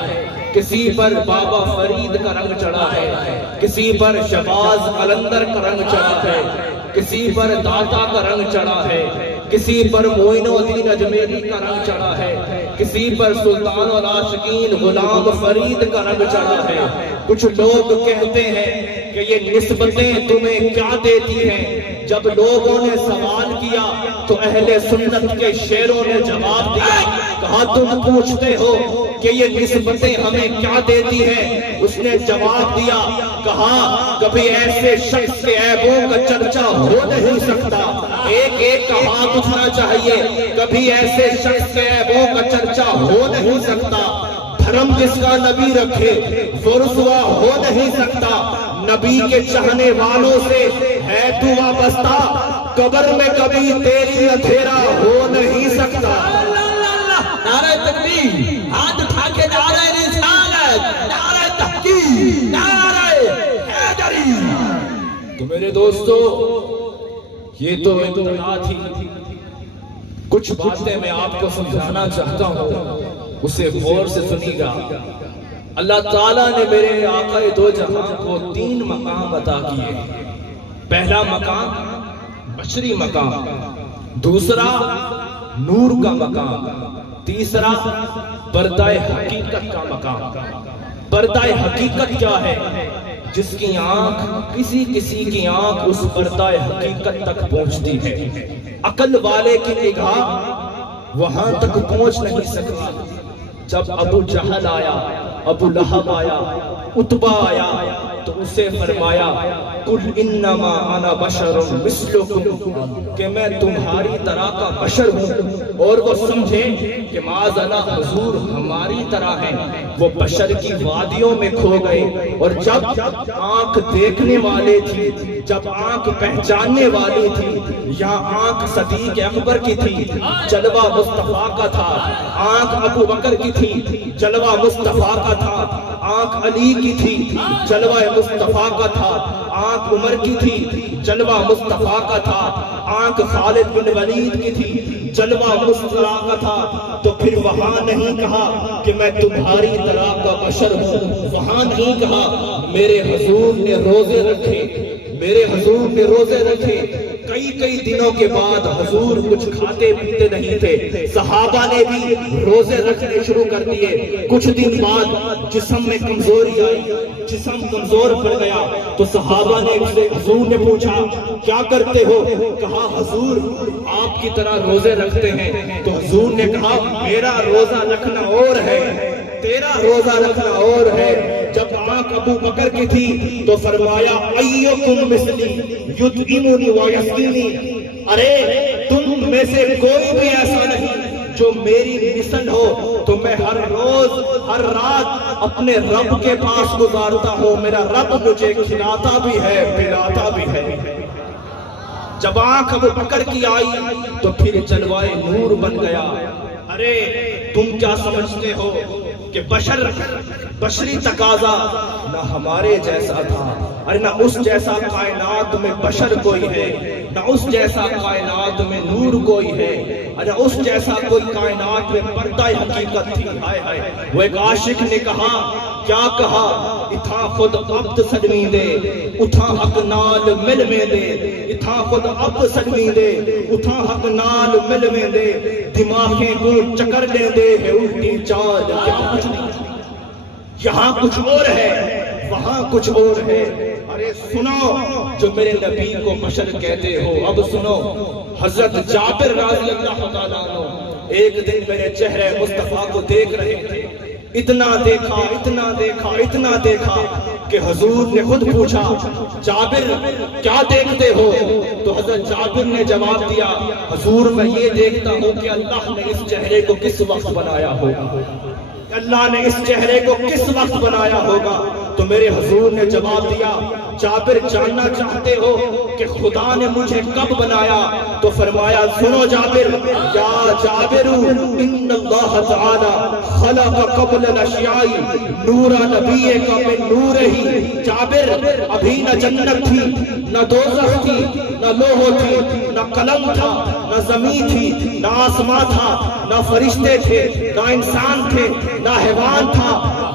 کسی پر بابا فرید کا رنگ چڑھا ہے، کسی پر شہباز قلندر کا رنگ چڑھا ہے، کسی پر داتا کا رنگ چڑھا ہے، کسی پر معین الدین اجمیری کا رنگ چڑھا ہے، کسی پر سلطان العاشقین غلام فرید کا رنگ چڑھا ہے۔ کچھ لوگ کہتے ہیں کہ یہ نسبتیں تمہیں کیا دیتی ہیں، جب لوگوں نے سوال کیا تو اہل سنت کے شیروں نے جواب دیا، کہا تم پوچھتے ہو کہ یہ نسبتیں ہمیں کیا دیتی ہیں، اس نے جواب دیا، کہا کبھی ایسے شخص کے عیبوں کا چرچا ہو نہیں سکتا، ایک ایک کا ہاتھ اٹھنا چاہیے، کبھی ایسے شخص کے عیبوں کا چرچا ہو نہیں سکتا، دھرم جس کا نبی رکھے وہ رسوا ہو نہیں سکتا، نبی کے چاہنے والوں سے ہے تو وابستہ، قبر میں کبھی تیری اندھیرا ہو نہیں سکتا۔ نعرہ تکبیر، ہاتھ اٹھا کے نعرہ رسالت، نعرہ تحقیق، نعرہ حیدری۔ تو میرے دوستو، یہ تو ابتدا تھی، کچھ باتیں میں آپ کو سمجھانا چاہتا ہوں، اسے غور سے سنیے گا۔ اللہ تعالیٰ نے میرے آقا دو جہاں کو 3 مقام عطا کیے، پہلا مقام بشری مقام، دوسرا نور کا مقام، تیسرا پردہ حقیقت کا مقام۔ پردہ حقیقت کیا ہے؟ جس کی آنکھ، کسی کی آنکھ اس پردہ حقیقت تک پہنچتی ہے، عقل والے کی نگاہ وہاں تک پہنچ نہیں سکتی۔ جب ابو جہل آیا، ابو لہب آیا، عتبہ آیا، تو اسے فرمایا قل انما انا بشر مثلکم، کہ میں تمہاری طرح کا بشر ہوں، اور وہ سمجھے کہ معاذ اللہ حضور ہماری طرح ہیں۔ وہ بشر کی وادیوں میں کھو گئے، اور جب آنکھ دیکھنے والے تھی، جب آنکھ پہچاننے والی تھی، یا آنکھ صدیق اکبر کی تھی، جلوہ مصطفیٰ کا تھا، آنکھ ابو بکر کی تھی، جلوہ مصطفیٰ کا تھا، آنکھ علی کی تھی، جلوہ مصطفیٰ کا تھا، آنکھ عمر کی تھی، جلوہ مصطفیٰ کا تھا، آنکھ خالد بن ولید کی تھی، جلوہ مصطفیٰ کا تھا، تو پھر وہاں نہیں کہا کہ میں تمہاری طرح کا بشر ہوں، وہاں نہیں کہا میرے حضور نے روزے رکھے، میرے حضور نے روزے رکھے۔ کئی دنوں کے بعد حضور کچھ کھاتے پیتے نہیں تھے، صحابہ نے بھی روزے رکھنے شروع کر دیے۔ کچھ دن بعد جسم میں کمزوری آئی، جسم کمزور پڑ گیا، تو صحابہ نے حضور نے پوچھا کیا کرتے ہو؟ کہا حضور آپ کی طرح روزے رکھتے ہیں۔ تو حضور نے کہا میرا روزہ رکھنا اور ہے، تیرا روزہ رکھنا اور ہے۔ جب آنکھ ابو بکر کی تھی تو فرمایا ایکم مثلی یطعمنی ویسقینی، ارے تم میں سے کوئی بھی ایسا نہیں جو میری مثل ہو، تو میں ہر روز ہر رات اپنے رب کے پاس گزارتا ہوں، میرا رب مجھے کھلاتا بھی ہے پلاتا بھی ہے۔ جب آنکھ ابو بکر کی آئی تو پھر جلوائے نور بن گیا۔ ارے تم کیا سمجھتے ہو کہ بشری تقاضا نہ ہمارے جیسا تھا، ارے نہ اس جیسا کائنات میں بشر کوئی ہے، نہ اس جیسا کائنات میں نور کوئی ہے، نہ اس جیسا کوئی کائنات میں پردہ حقیقت تھی۔ ہائے ہائے، وہ ایک عاشق نے کہا، کیا کہا، اتھا خود عبد صدمی دے اتھا حق نال مل میں دے، اتھا خود عبد صدمی دے اتھا حق نال مل میں دے، دماغیں کو چکر لے دے ہے الٹی چال۔ یہاں کچھ نہیں، یہاں کچھ اور ہے، وہاں کچھ اور ہے۔ ارے سنو جو میرے نبی کو بشر کہتے ہو، اب سنو۔ حضرت جابر رضی اللہ تعالیٰ عنہ ایک دن میرے چہرے مصطفیٰ کو دیکھ رہے تھے، اتنا دیکھا اتنا دیکھا اتنا دیکھا کہ حضور نے خود پوچھا، جابر کیا دیکھتے ہو؟ تو حضرت جابر نے جواب دیا، حضور میں یہ دیکھتا ہوں کہ اللہ نے اس چہرے کو کس وقت بنایا ہوگا، اللہ نے اس چہرے کو کس وقت بنایا ہوگا۔ تو میرے حضور نے جواب دیا، جابر جاننا چاہتے ہو کہ خدا نے مجھے کب بنایا؟ تو فرمایا، سنو جابر، یا جابر ان اللہ تعالی خلق قبل الاشیاء نور نبی کا من نور ہی۔ جابر ابھی نہ جنت تھی، نہ دوزخ تھی، نہ لوح تھی، نہ قلم تھا، نہ زمین تھی، نہ آسمان تھا، نہ فرشتے تھے، نہ انسان تھے، نہ حیوان تھا،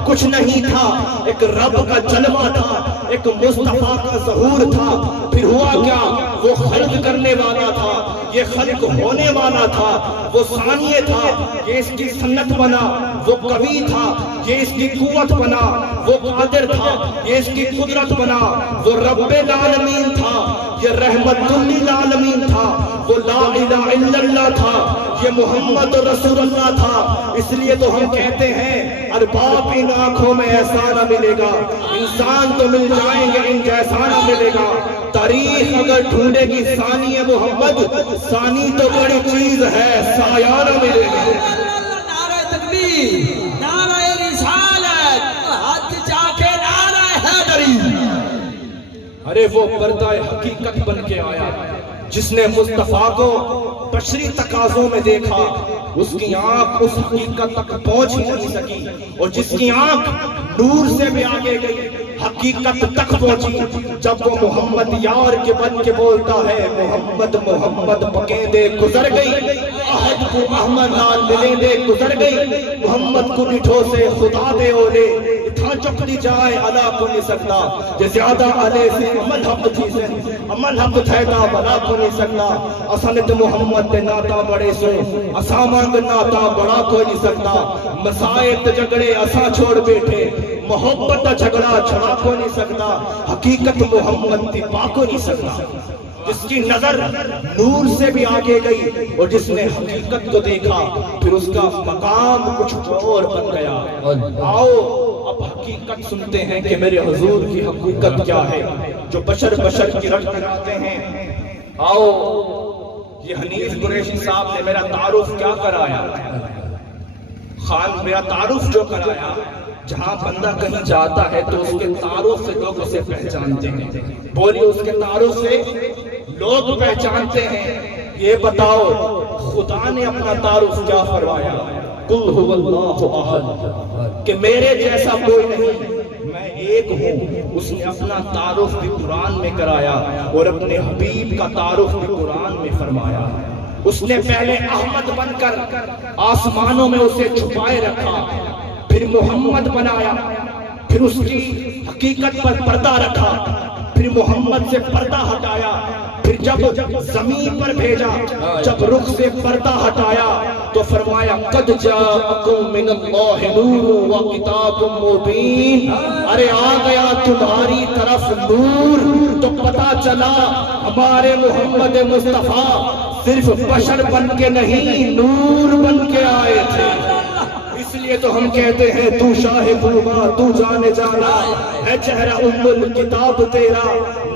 کچھ نہیں تھا، ایک رب کا جلوہ تھا، ایک مصطفیٰ کا ظہور تھا۔ پھر ہوا کیا؟ وہ خلق کرنے والا تھا، یہ خلق ہونے والا تھا، وہ ثانیہ تھا، یہ اس کی سنت بنا، وہ قوی تھا، یہ اس کی قوت بنا، وہ قادر تھا، یہ اس کی قدرت بنا، وہ رب العالمین تھا، یہ رحمت للعالمین تھا، وہ لا الہ الا اللہ تھا، یہ محمد رسول اللہ تھا۔ اس لیے تو ہم کہتے ہیں ارباب ان آنکھوں میں ایسا نہ ملے گا، انسان تو مل جائیں گے ان جیسا نہ ملے گا۔ تاریخ اگر ڈھونڈے گی ثانی محمد، ثانی تو بڑی چیز ہے، سایہ نہ ملے گا۔ نعرہ تکبیر، نعرہ رسالت، ہاتھ جا کے نعرہ حیدری۔ ارے وہ پردہ حقیقت بن کے آیا، جس نے مصطفیٰ کو بشری تقاضوں میں دیکھا، اس کی آنکھ اس حقیقت تک پہنچ ہی نہیں سکی، اور جس کی آنکھ نور سے بھی آگے گئی، حقیقت تک پہنچی۔ جب وہ محمد یار کے بن کے بولتا ہے، محمد محمد پکیندے گزر گئی، احد کو احمد نال ملیندے گزر گئی، محمد کو نٹھو سے خدا دے اولے، اتھا چکلی جائے علا کو نہیں سکتا، جے زیادہ علی سے عمل حق تھی سے عمل حق تھیتا بلا کو نہیں سکتا، اسانت محمد تے ناتا بڑے سو اسا مانگ ناتا بڑا کوئی نہیں سکتا، مسائل جھگڑے اسا چھوڑ بیٹھے، محبت جھگڑا چھڑا کو نہیں سکتا، حقیقت محمد تی پا کو نہیں سکتا۔ جس کی نظر نور سے بھی آگے گئی اور جس نے حقیقت کو دیکھا، پھر اس کا مقام کچھ اور بن گیا۔ آؤ اب حقیقت سنتے ہیں کہ میرے حضور کی حقیقت کیا ہے، جو بشر کی رٹ کراتے ہیں۔ آؤ، یہ حنیف قریشی صاحب نے میرا تعارف کیا کرایا، خان میرا تعارف جو کرایا، جہاں بندہ کہیں جاتا ہے تو اس کے تعارف سے لوگ اسے پہچانتے ہیں۔ بولیے، اس کے تعارف سے لوگ پہچانتے ہیں۔ یہ بتاؤ خدا نے اپنا تعارف کیا فرمایا، قل هو اللہ احد، کہ میرے جیسا کوئی نہیں، میں ایک ہوں۔ اس نے اپنا تعارف بھی قرآن میں کرایا اور اپنے حبیب کا تعارف بھی قرآن میں فرمایا۔ اس نے پہلے احمد بن کر آسمانوں میں اسے چھپائے رکھا، پھر محمد بنایا، پھر اس کی حقیقت پر پردہ رکھا، پھر محمد سے پردہ ہٹایا، پھر جب زمین پر بھیجا، جب رخ سے پردہ ہٹایا تو فرمایا قد جاءکم من اللہ نور و کتاب مبین، ارے آ گیا تمہاری طرف نور۔ تو پتا چلا ہمارے محمد مصطفیٰ صرف بشر بن کے نہیں، نور بن کے آئے تھے۔ اس اس لیے تو ہم کہتے ہیں تو شاہ طوبا تو جانے جانا ہے چہرہ ام الکتاب تیرا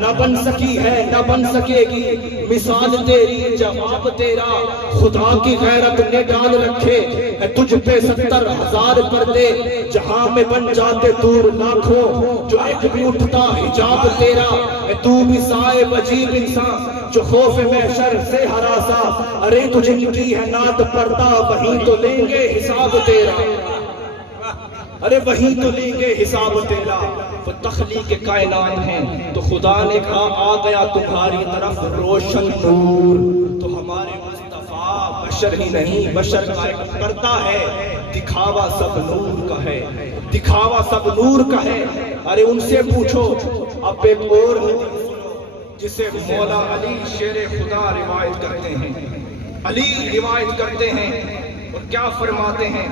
نہ بن سکی ہے نہ بن سکے گی مثال تیری جواب تیرا خدا کی غیرت نے ڈال رکھے ہے تجھ پہ 70,000 پردے جہاں میں بن جاتے دور لاکھوں جو ایک بھی اٹھتا حجاب تیرا ہے تو بھی صاحب عجیب انسان جو خوف محشر سے ہراسا ارے تو جن کی ہے نعت پڑھتا وہیں تو لیں گے حساب تیرا ارے وہیں تو لیں گے حساب تیرا وہ تخلیق کائنات ہیں تو خدا نے کہا آ گیا تمہاری طرف روشن نور تو ہمارے مصطفیٰ بشر ہی نہیں بشر کا ایک پردہ ہے دکھاوا سب نور کا ہے دکھاوا سب نور کا ہے ارے ان سے پوچھو اب ایک اور حدیث جسے مولا علی شیر خدا روایت کرتے ہیں علی روایت کرتے ہیں اور کیا فرماتے ہیں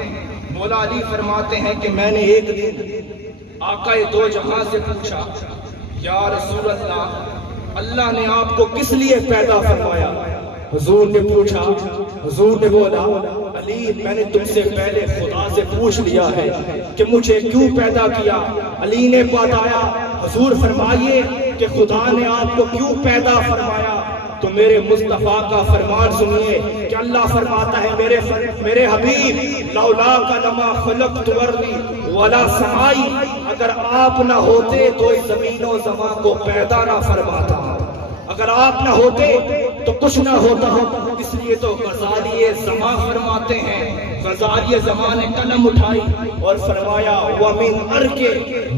مولا علی فرماتے ہیں کہ میں نے ایک دن آقا دو جہاں سے پوچھا یا رسول اللہ نے آپ کو کس لیے پیدا فرمایا حضور نے پوچھا حضور نے بولا علی میں نے تم سے پہلے خدا سے پوچھ لیا ہے کہ مجھے کیوں پیدا کیا علی نے بتایا حضور فرمائیے کہ خدا نے آپ کو کیوں پیدا فرمایا تو میرے مصطفیٰ کا فرمان سنیے کہ اللہ فرماتا ہے میرے حبیب لولا کا لما خلقت ارضی ولا سمائی اگر آپ نہ ہوتے تو اس زمین و زمان کو پیدا نہ فرماتا اگر آپ نہ ہوتے تو کچھ نہ ہوتا اس لیے تو غزالی زمان فرماتے ہیں غزالی زمان نے قلم اٹھائی اور فرمایا وَمِنْ أَرْكِ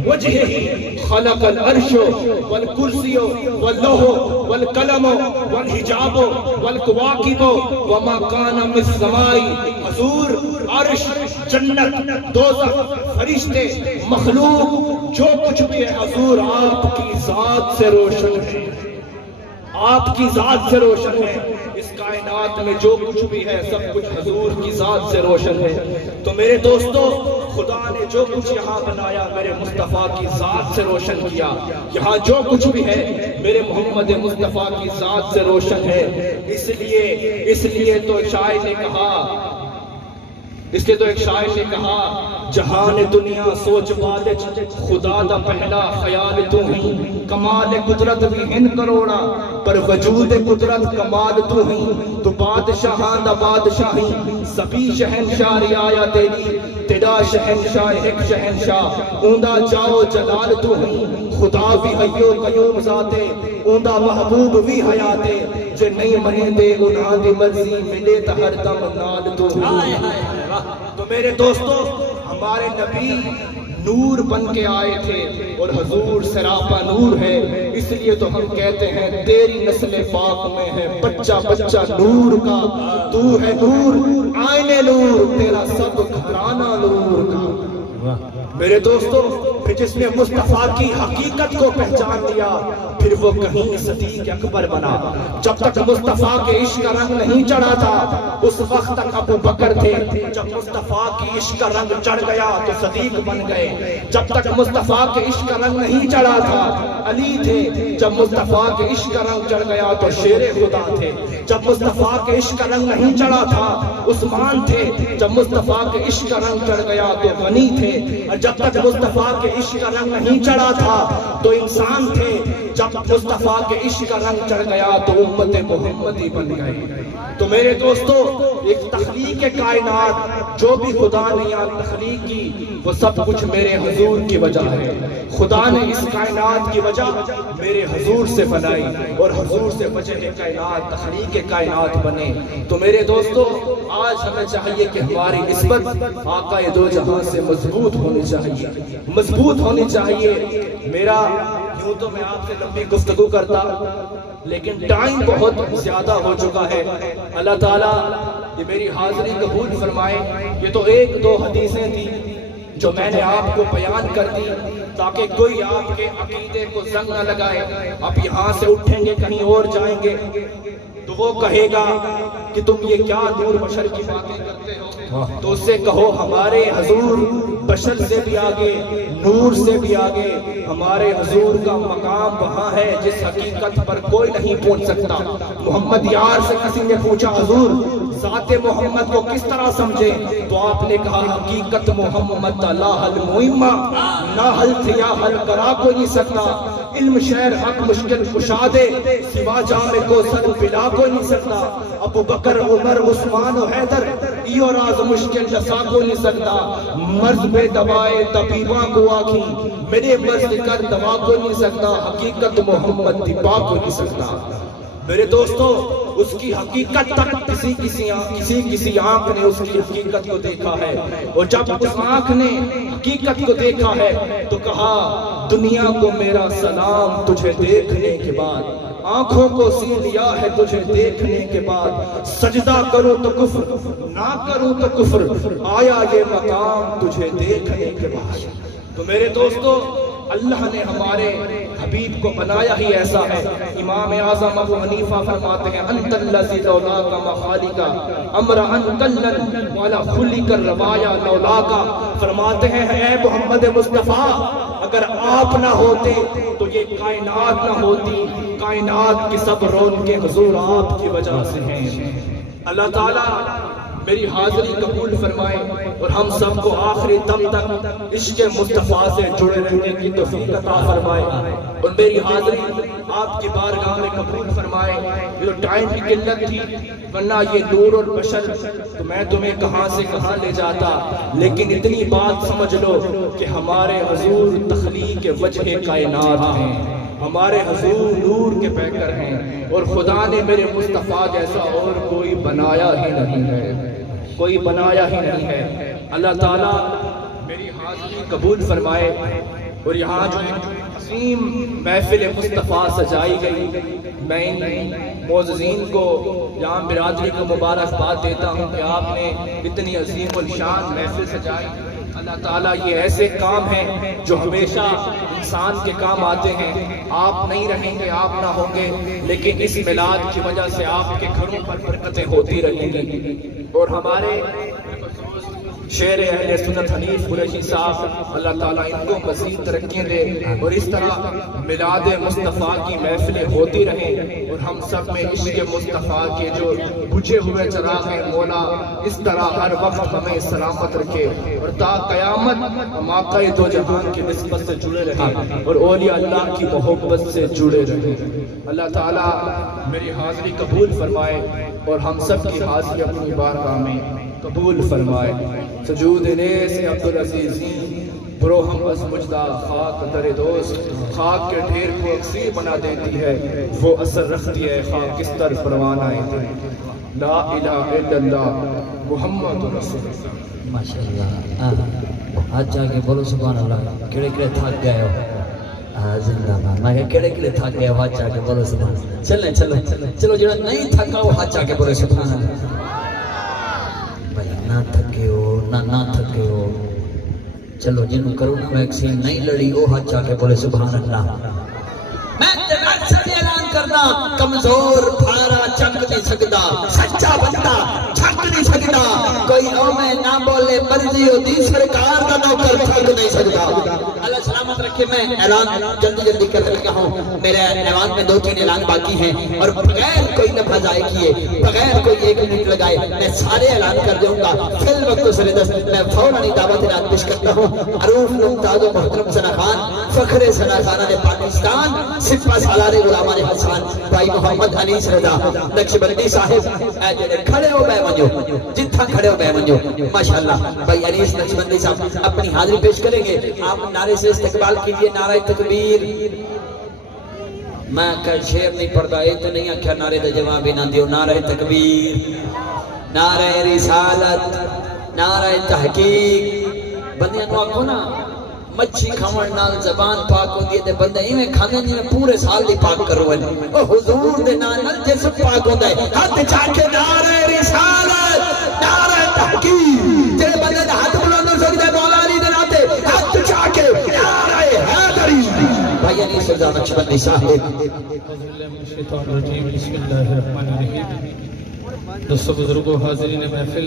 وَجْهِهِ خَلَقَ الْعَرْشُ وَالْكُرْسِيُ وَاللَّوْحُ وَالْقَلَمُ وَالْحِجَابُ وَالْكَوَاكِبُ وَمَا كَانَ مِنَ السَّمَاءِ حضور عرش جنت دوزخ فرشتے مخلوق جو کچھ بھی ہے حضور آپ کی ذات سے روشن ہے آپ کی ذات سے روشن ہے اس کائنات میں جو کچھ بھی ہے سب کچھ حضور کی ذات سے روشن ہے تو میرے دوستو خدا نے جو کچھ یہاں بنایا میرے مصطفیٰ کی ذات سے روشن کیا یہاں جو کچھ بھی ہے میرے محمد مصطفیٰ کی ذات سے روشن ہے اس لیے تو شاعر نے کہا اس لیے تو ایک شاعر نے کہا جہان دنیا سوچ بالچ خدا دا پہلا خیال تو ہی کمال قدرت بھی ہن کروڑا پر وجود قدرت کمال تو ہی تو بادشاہاں دا بادشاہی سبھی شہنشاہ رعایا تیری تیرا شہنشاہ ایک شہنشاہ اوندا جاؤ جلال تو ہی خدا بھی حیو قیوم ذاتے اوندا محبوب بھی حیاتے جو نہیں منے دے انہاں دی مرضی ملے تا ہر دم نال تو ہی تو میرے دوستو ہمارے نبی نور بن کے آئے تھے اور حضور سراپا نور ہے اس لیے تو ہم کہتے ہیں تیری نسل پاک میں ہے بچہ بچہ نور کا تو ہے نور آئینے نور تیرا سب گھرانہ نور کا میرے دوستو پھر جس نے مصطفیٰ کی حقیقت کو پہچان لیا پھر وہ کہیں صدیق اکبر بنا جب تک مصطفیٰ کے عشق کا رنگ نہیں چڑھا تھا اس وقت تک ابو بکر تھے جب مصطفیٰ کی عشق کا رنگ چڑھ گیا تو صدیق بن گئے جب تک مصطفیٰ کے عشق کا رنگ نہیں چڑھا تھا علی تھے جب مصطفیٰ کے عشق کا رنگ چڑھ گیا تو شیر خدا تھے جب مصطفیٰ کے عشق کا رنگ نہیں چڑھا تھا عثمان تھے جب مصطفیٰ کے عشق کا رنگ چڑھ گیا تو غنی تھے جب تک مصطفیٰ کے عشق کا رنگ نہیں چڑھا تھا تو انسان تھے جب مصطفیٰ کے عشق کا رنگ چڑھ گیا تو امت محمدی بن گئی تو میرے دوستو ایک تخلیق کائنات جو بھی خدا نے یہاں تخلیق کی وہ سب کچھ میرے حضور کی وجہ ہے خدا نے اس کائنات کی وجہ میرے حضور سے بنائی اور حضور سے وجہ کائنات تخلیق کائنات بنے تو میرے دوستو آج ہمیں چاہیے کہ ہماری نسبت آقا دو جہاں سے مضبوط ہونی چاہیے میرا یوں تو میں آپ سے لمبی گفتگو کرتا لیکن ٹائم بہت زیادہ ہو چکا ہے اللہ تعالیٰ یہ میری حاضری قبول فرمائے یہ تو ایک دو حدیثیں تھی جو میں نے آپ کو بیان کر دی تاکہ کوئی آپ کے عقیدے کو زنگ نہ لگائے آپ یہاں سے اٹھیں گے کہیں اور جائیں گے تو وہ کہے گا کہ تم یہ کیا نور بشر کی باتیں کرتے ہو تو اس سے کہو ہمارے حضور بشر سے بھی آگے نور سے بھی آگے ہمارے حضور کا مقام وہاں ہے جس حقیقت پر کوئی نہیں پہنچ سکتا۔ محمد یار سے کسی نے پوچھا حضور ذات محمد کو کس طرح سمجھے؟ تو آپ نے کہا حقیقت محمد لا حل مہمہ نہ حل تھیا حل کرا کوئی نہیں سکتا، علم شہر حق مشکل کشادے سوا جامع کو سر پلا کوئی نہیں سکتا، ابو بکر عمر عثمان و حیدر ایو راز مشکل جسا کوئی نہیں سکتا، مرض بے دوائے طبیباں کو آکھی میرے مرض کر دوا کوئی نہیں سکتا، حقیقت محمد دبا کوئی نہیں سکتا۔ میرے دوستو اس کی حقیقت تک کسی آنکھ نے اس کی حقیقت کو دیکھا ہے، اور جب اس آنکھ نے حقیقت کو دیکھا ہے تو کہا دنیا کو میرا سلام تجھے دیکھنے کے بعد، آنکھوں کو سی لیا ہے تجھے دیکھنے کے بعد، سجدہ کرو تو کفر نہ کرو تو کفر، آیا یہ مقام تجھے دیکھنے کے بعد۔ تو میرے دوستو اللہ نے ہمارے حبیب کو بنایا ہی ایسا ہے۔ امام اعظم ابو حنیفہ فرماتے ہیں انت الذی لولاک مخالک امر ان کلن والا خلق الروایا لولاک، فرماتے ہیں اے محمد مصطفیٰ اگر آپ نہ ہوتے تو یہ کائنات نہ ہوتی، کائنات کی سب رونقیں حضور آپ کی وجہ سے ہیں۔ اللہ تعالیٰ میری حاضری قبول فرمائے اور ہم سب کو آخری دم تک عشق مصطفیٰ سے جڑے رہنے کی توفیق عطا فرمائے، اور میری حاضری آپ کی بارگاہ میں قبول فرمائے۔ یہ تو ٹائم کی قلت تھی، ورنہ یہ نور اور بشر تو میں تمہیں کہاں سے کہاں لے جاتا، لیکن اتنی بات سمجھ لو کہ ہمارے حضور تخلیق وجہ کائنات ہیں، ہمارے حضور نور کے پیکر ہیں، اور خدا نے میرے مصطفیٰ جیسا اور کوئی بنایا ہی نہیں ہے، کوئی بنایا ہی نہیں ہے۔ اللہ تعالیٰ میری حاضری قبول فرمائے، اور یہاں جو عظیم محفل مصطفیٰ سجائی گئی، میں ان معززین کو یہاں برادری کو مبارکباد دیتا ہوں کہ آپ نے اتنی عظیم الشان محفل سجائی۔ اللہ تعالیٰ یہ ایسے کام ہیں جو ہمیشہ انسان کے کام آتے ہیں، آپ نہیں رہیں گے، آپ نہ ہوں گے، لیکن اس میلاد کی وجہ سے آپ کے گھروں پر برکتیں ہوتی رہیں گی۔ اور ہمارے شیر اہل سنت حنیف قریشی صاحب اللہ تعالیٰ ان کو مزید ترقیاں دے، اور اس طرح میلاد مصطفیٰ کی محفلیں ہوتی رہیں، اور ہم سب میں عشق مصطفیٰ کے جو بجھے ہوئے چراغ ہیں مولا اس طرح ہر وقت ہمیں سلامت رکھے، اور تا قیامت ہم آقا دو جہان کی نسبت سے جڑے رہیں اور اولیاء اللہ کی محبت سے جڑے رہیں۔ اللہ تعالیٰ میری حاضری قبول فرمائے اور ہم سب کی حاضری اپنی بارگاہ میں قبول فرمائے۔ سجود نیس عبدالعزیزین برو ہم از مجدہ خاک در دوست، خاک کے ڈھیر کو اکسی بنا دیتی ہے، وہ اثر رکھتی ہے خاکستر پروانہ دل۔ لا الہ الا اللہ محمد رسول اللہ۔ ماشاءاللہ آج جا کے بولو سبحان اللہ۔ کڑے کڑے تھک گئے ہو زندہ باد، میں کہا کڑے کڑے تھک گئے ہو، آج جا کے بولو سبحان اللہ۔ چلیں چلو جڑا نہیں تھکا وہ آج جا کے بولو سبحان اللہ۔ بھائی نہ تھکے ہو نہ تھکے ہو، چلو جنہوں کرونا ویکسین نہیں لڑی وہ ہاتھ جا کے بولے سبحان اللہ۔ میں جنات سے اعلان کرنا کمزور بھارا چک نہیں سکتا، سچا بندہ چھک نہیں سکتا، کوئی او میں نہ بولے مرضی ہوتی سرکار کا نوکر چھک نہیں سکتا۔ اللہ سلامت رکھے، میں اعلان جلدی کر لگا ہوں، میرے ایوان میں 2-3 اعلان باقی ہیں، اور بغیر کوئی لفظ ضائع کیے، بغیر کوئی 1 منٹ لگائے میں سارے اعلان کر دوں گا۔ فی الوقت سردست میں فوراً دعوت اعلان پیش کرتا ہوں۔ عروف ممتاز و محترم ثنا خان، فخر ثنا خانہ پاکستان، سپہ سالار غلامان حسان بھائی محمد انیس رضا نقشبندی صاحب، جڑے کھڑے ہو بے ونجو، جتھا کھڑے ہو بے ونجو ماشاءاللہ۔ بھائی انیس نقشبندی صاحب اپنی حاضری پیش کریں گے، آپ نعرے سے استقبال کیجئے، نعرہ تکبیر۔ میں کل شعر نہیں پڑھتا، یہ تو نہیں آکھیا نعرے دا جواب ہی نہ دیو، نعرہ تکبیر، نعرہ رسالت، نعرہ تحقیق۔ بندیاں کو آکھو نا مچھی کھاون نال زبان پاک ہوندی ہے تے بندے ایویں کھاندے جویں پورے سال دی پاک کرو ون، او حضور دے نال جسم پاک ہوندا ہے۔ ہاتھ چا کے نعرہ رسالت، نعرہ تحقیق، جڑے بندے دا ہاتھ بلند ہو سکدا ہے مولا علی دے ناتے، ہاتھ چا کے نعرہ حیدری۔ بھائی علی سرزا نقشبندی صاحب۔ الشیطان الرجیم، بسم اللہ الرحمن الرحیم۔ دوستو بزرگوں، حاضرین محفل،